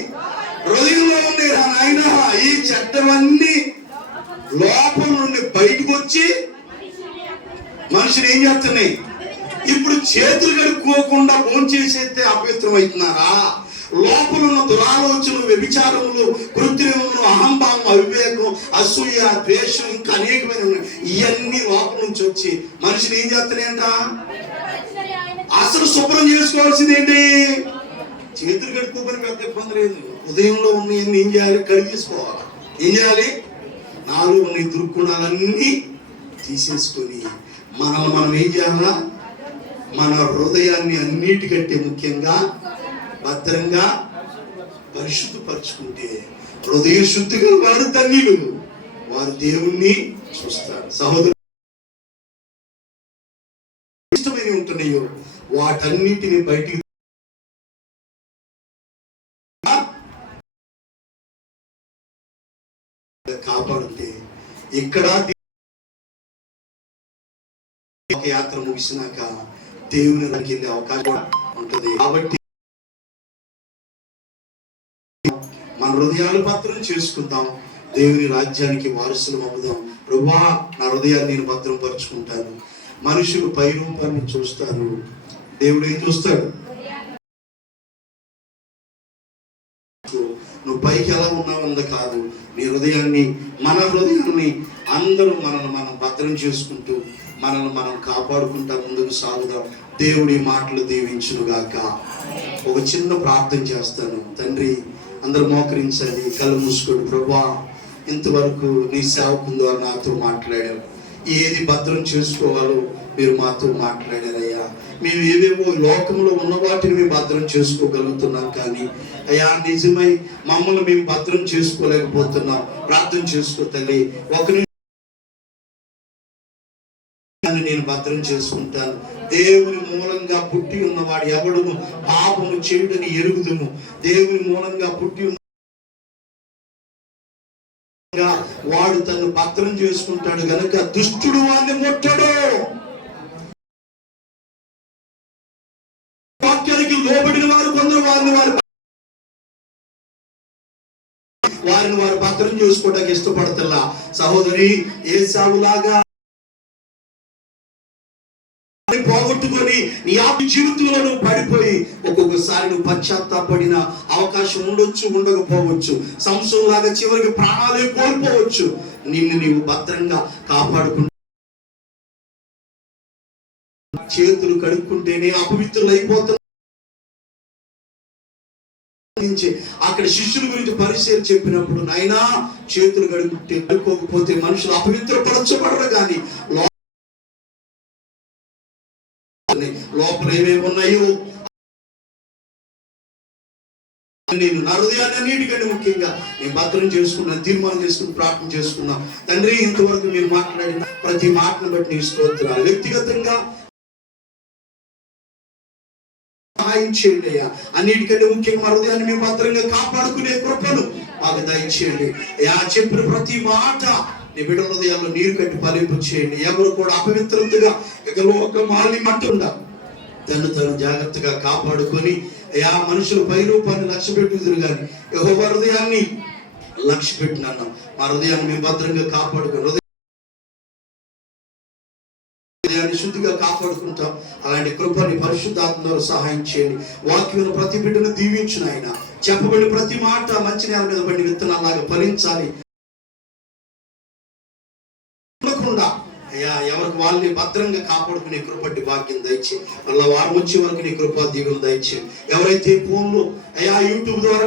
హృదయంలో ఉన్నాయి రా నాయన. ఈ చెడ్డవన్నీ లోపల నుండి బయటకు వచ్చి మనుషులు ఏం చేస్తున్నాయి? ఇప్పుడు చేతులు కడుక్కోకుండా భోంచేసేస్తే అపవిత్రం అవుతున్నారా? లోపల ఉన్న దురాలోచనలు, వ్యభిచారములు, కృత్రిమములు, అహంభావం, అవివేకం, అసూయ, ద్వేషం, ఇంకా అనేకమైన ఇవన్నీ లోపల నుంచి వచ్చి మనుషులు ఏం చేస్తున్నాయంట? అసలు శుభ్రం చేసుకోవాల్సింది ఏంటి? చేతులు కడుక్కోమని పెద్ద ఇబ్బంది లేదు. ఉదయంలో ఉన్నవన్నీ ఏం చేయాలి? కడిగేసుకోవాలి. ఏం చేయాలి? నాలో ఉన్న దుర్గుణాలన్నీ తీసేసుకొని మనం ఏం చేయాలా? మన హృదయాన్ని అన్నిటికంటే ముఖ్యంగా భద్రంగా పరిశుద్ధపరచుకుంటే హృదయ శుద్ధి గల వారు ధన్యులు, వారు దేవుణ్ణి చూస్తారు. సహోదరు ఇష్టమైన ఉంటున్నాయో వాటన్నిటిని బయటికి కాపాడుతే ఇక్కడ యాత్ర ముగిసినాక దేవుని దగ్గరికి వెళ్ళే అవకాశం ఉంటుంది. కాబట్టి మన హృదయాలు భద్రం చేసుకుందాం, దేవుని రాజ్యానికి వారసులు అవ్వుదాం. ప్రభువా, నా హృదయాన్ని నేను భద్రం పరుచుకుంటాను. మనుషులు పై రూపాన్ని చూస్తారు, దేవుడు ఏం చూస్తాడు? నువ్వు పైకి ఎలా ఉన్నావన్నది కాదు, నీ హృదయాన్ని, మన హృదయాన్ని అందరూ మనం భద్రం చేసుకుంటూ మనల్ని మనం కాపాడుకుంటా ముందుకు సాగుదాం. దేవుడి మాటలు దీవించునుగాక. ఒక చిన్న ప్రార్థన చేస్తాను. తండ్రి, అందరూ మోకరించాలి, కళ్ళు మూసుకోండి. ప్రభువా, ఇంతవరకు నీ సేవకుని ద్వారా నాతో మాట్లాడారు. ఏది భద్రం చేసుకోవాలో మీరు మాతో మాట్లాడారయ్యా. మేము ఏవేవో లోకంలో ఉన్న వాటిని మేము భద్రం చేసుకోగలుగుతున్నాం, కానీ అయ్యా నిజమై మమ్మల్ని మేము భద్రం చేసుకోలేకపోతున్నాం. ప్రార్థన చేసుకో తల్లి. నేను భద్రం చేసుకుంటాను. దేవుని మూలంగా పుట్టి ఉన్నవాడు ఎవడును పాపము చేయుడని ఎరుగుదుము. దేవుని మూలంగా పుట్టి వాడు తను భద్రం చేసుకుంటాడు గనుక దుష్టుడు వాడిని ముట్టడు. వాక్యానికి లోబడిన వారు కొందరు వారిని వారు భద్రం చేసుకోవడానికి ఇష్టపడతల్లా. సహోదరి, ఏసావులాగా పోగొట్టుకొని నీ జీవితంలో నువ్వు పడిపోయి ఒక్కొక్కసారి నువ్వు పశ్చాత్తాపడిన అవకాశం ఉండొచ్చు, ఉండకపోవచ్చు. సంసోను లాగా చివరికి ప్రాణాలే కోల్పోవచ్చు. నిన్ను నీవు భద్రంగా కాపాడుకుంటూ చేతులు కడుక్కుంటేనే అపవిత్రులు అయిపోతున్నా. అక్కడ శిష్యుల గురించి పరిచయం చెప్పినప్పుడు, నాయనా చేతులు కడుక్కోకపోతే మనుషులు అపవిత్రపరచబడరు, కానీ లోపల ఏమేమి ఉన్నాయో నేను నా హృదయాన్ని అన్నిటికంటే ముఖ్యంగా నేను భద్రం చేసుకున్నా, తీర్మానం చేసుకుని ప్రార్థన చేసుకున్నా. తండ్రి, ఇంతవరకు మీరు మాట్లాడిన ప్రతి మాటను బట్టి నీ స్తోత్రాలు. వ్యక్తిగతంగా సహాయం చేయండి అయ్యా. అన్నిటికంటే ముఖ్యంగా మా హృదయాన్ని మేము భద్రంగా కాపాడుకునే కృపను మాకు దయచేయండి అయ్యా. చెప్పిన ప్రతి మాట నీ బిడ్డ హృదయాల్లో నీరు కట్టి ఫలింపు చేయండి. ఎవరు కూడా అపవిత్రతగా ఇక లోకమాలి మట్టుండా తను జాగ్రత్తగా కాపాడుకొని అయ్యా మనుషులు పై రూపాన్ని లక్ష్య పెట్టుదురు, కానీ యెహోవా హృదయాన్ని లక్ష్య పెట్టినాను. మా హృదయాన్ని మేము భద్రంగా కాపాడుకుని హృదయాన్ని శుద్ధిగా కాపాడుకుంటాం. అలాంటి కృపని పరిశుద్ధాత్మ ద్వారా సహాయం చేయండి. వాక్యం ప్రతి బిడ్డను దీవించును ఆయన. చెప్పబడిన ప్రతి మాట మంచి నేల మీద పడి విత్తనాలాగా ఫలించాలి. అయ్యా ఎవరికి వాళ్ళని భద్రంగా కాపాడుకునే కృపటి భాగ్యం దయచేయి. మళ్ళీ వారం వచ్చే వరకు నీ కృపా దీవెన దయచేయి. ఎవరైతే ఫోన్లో అయ్యా యూట్యూబ్ ద్వారా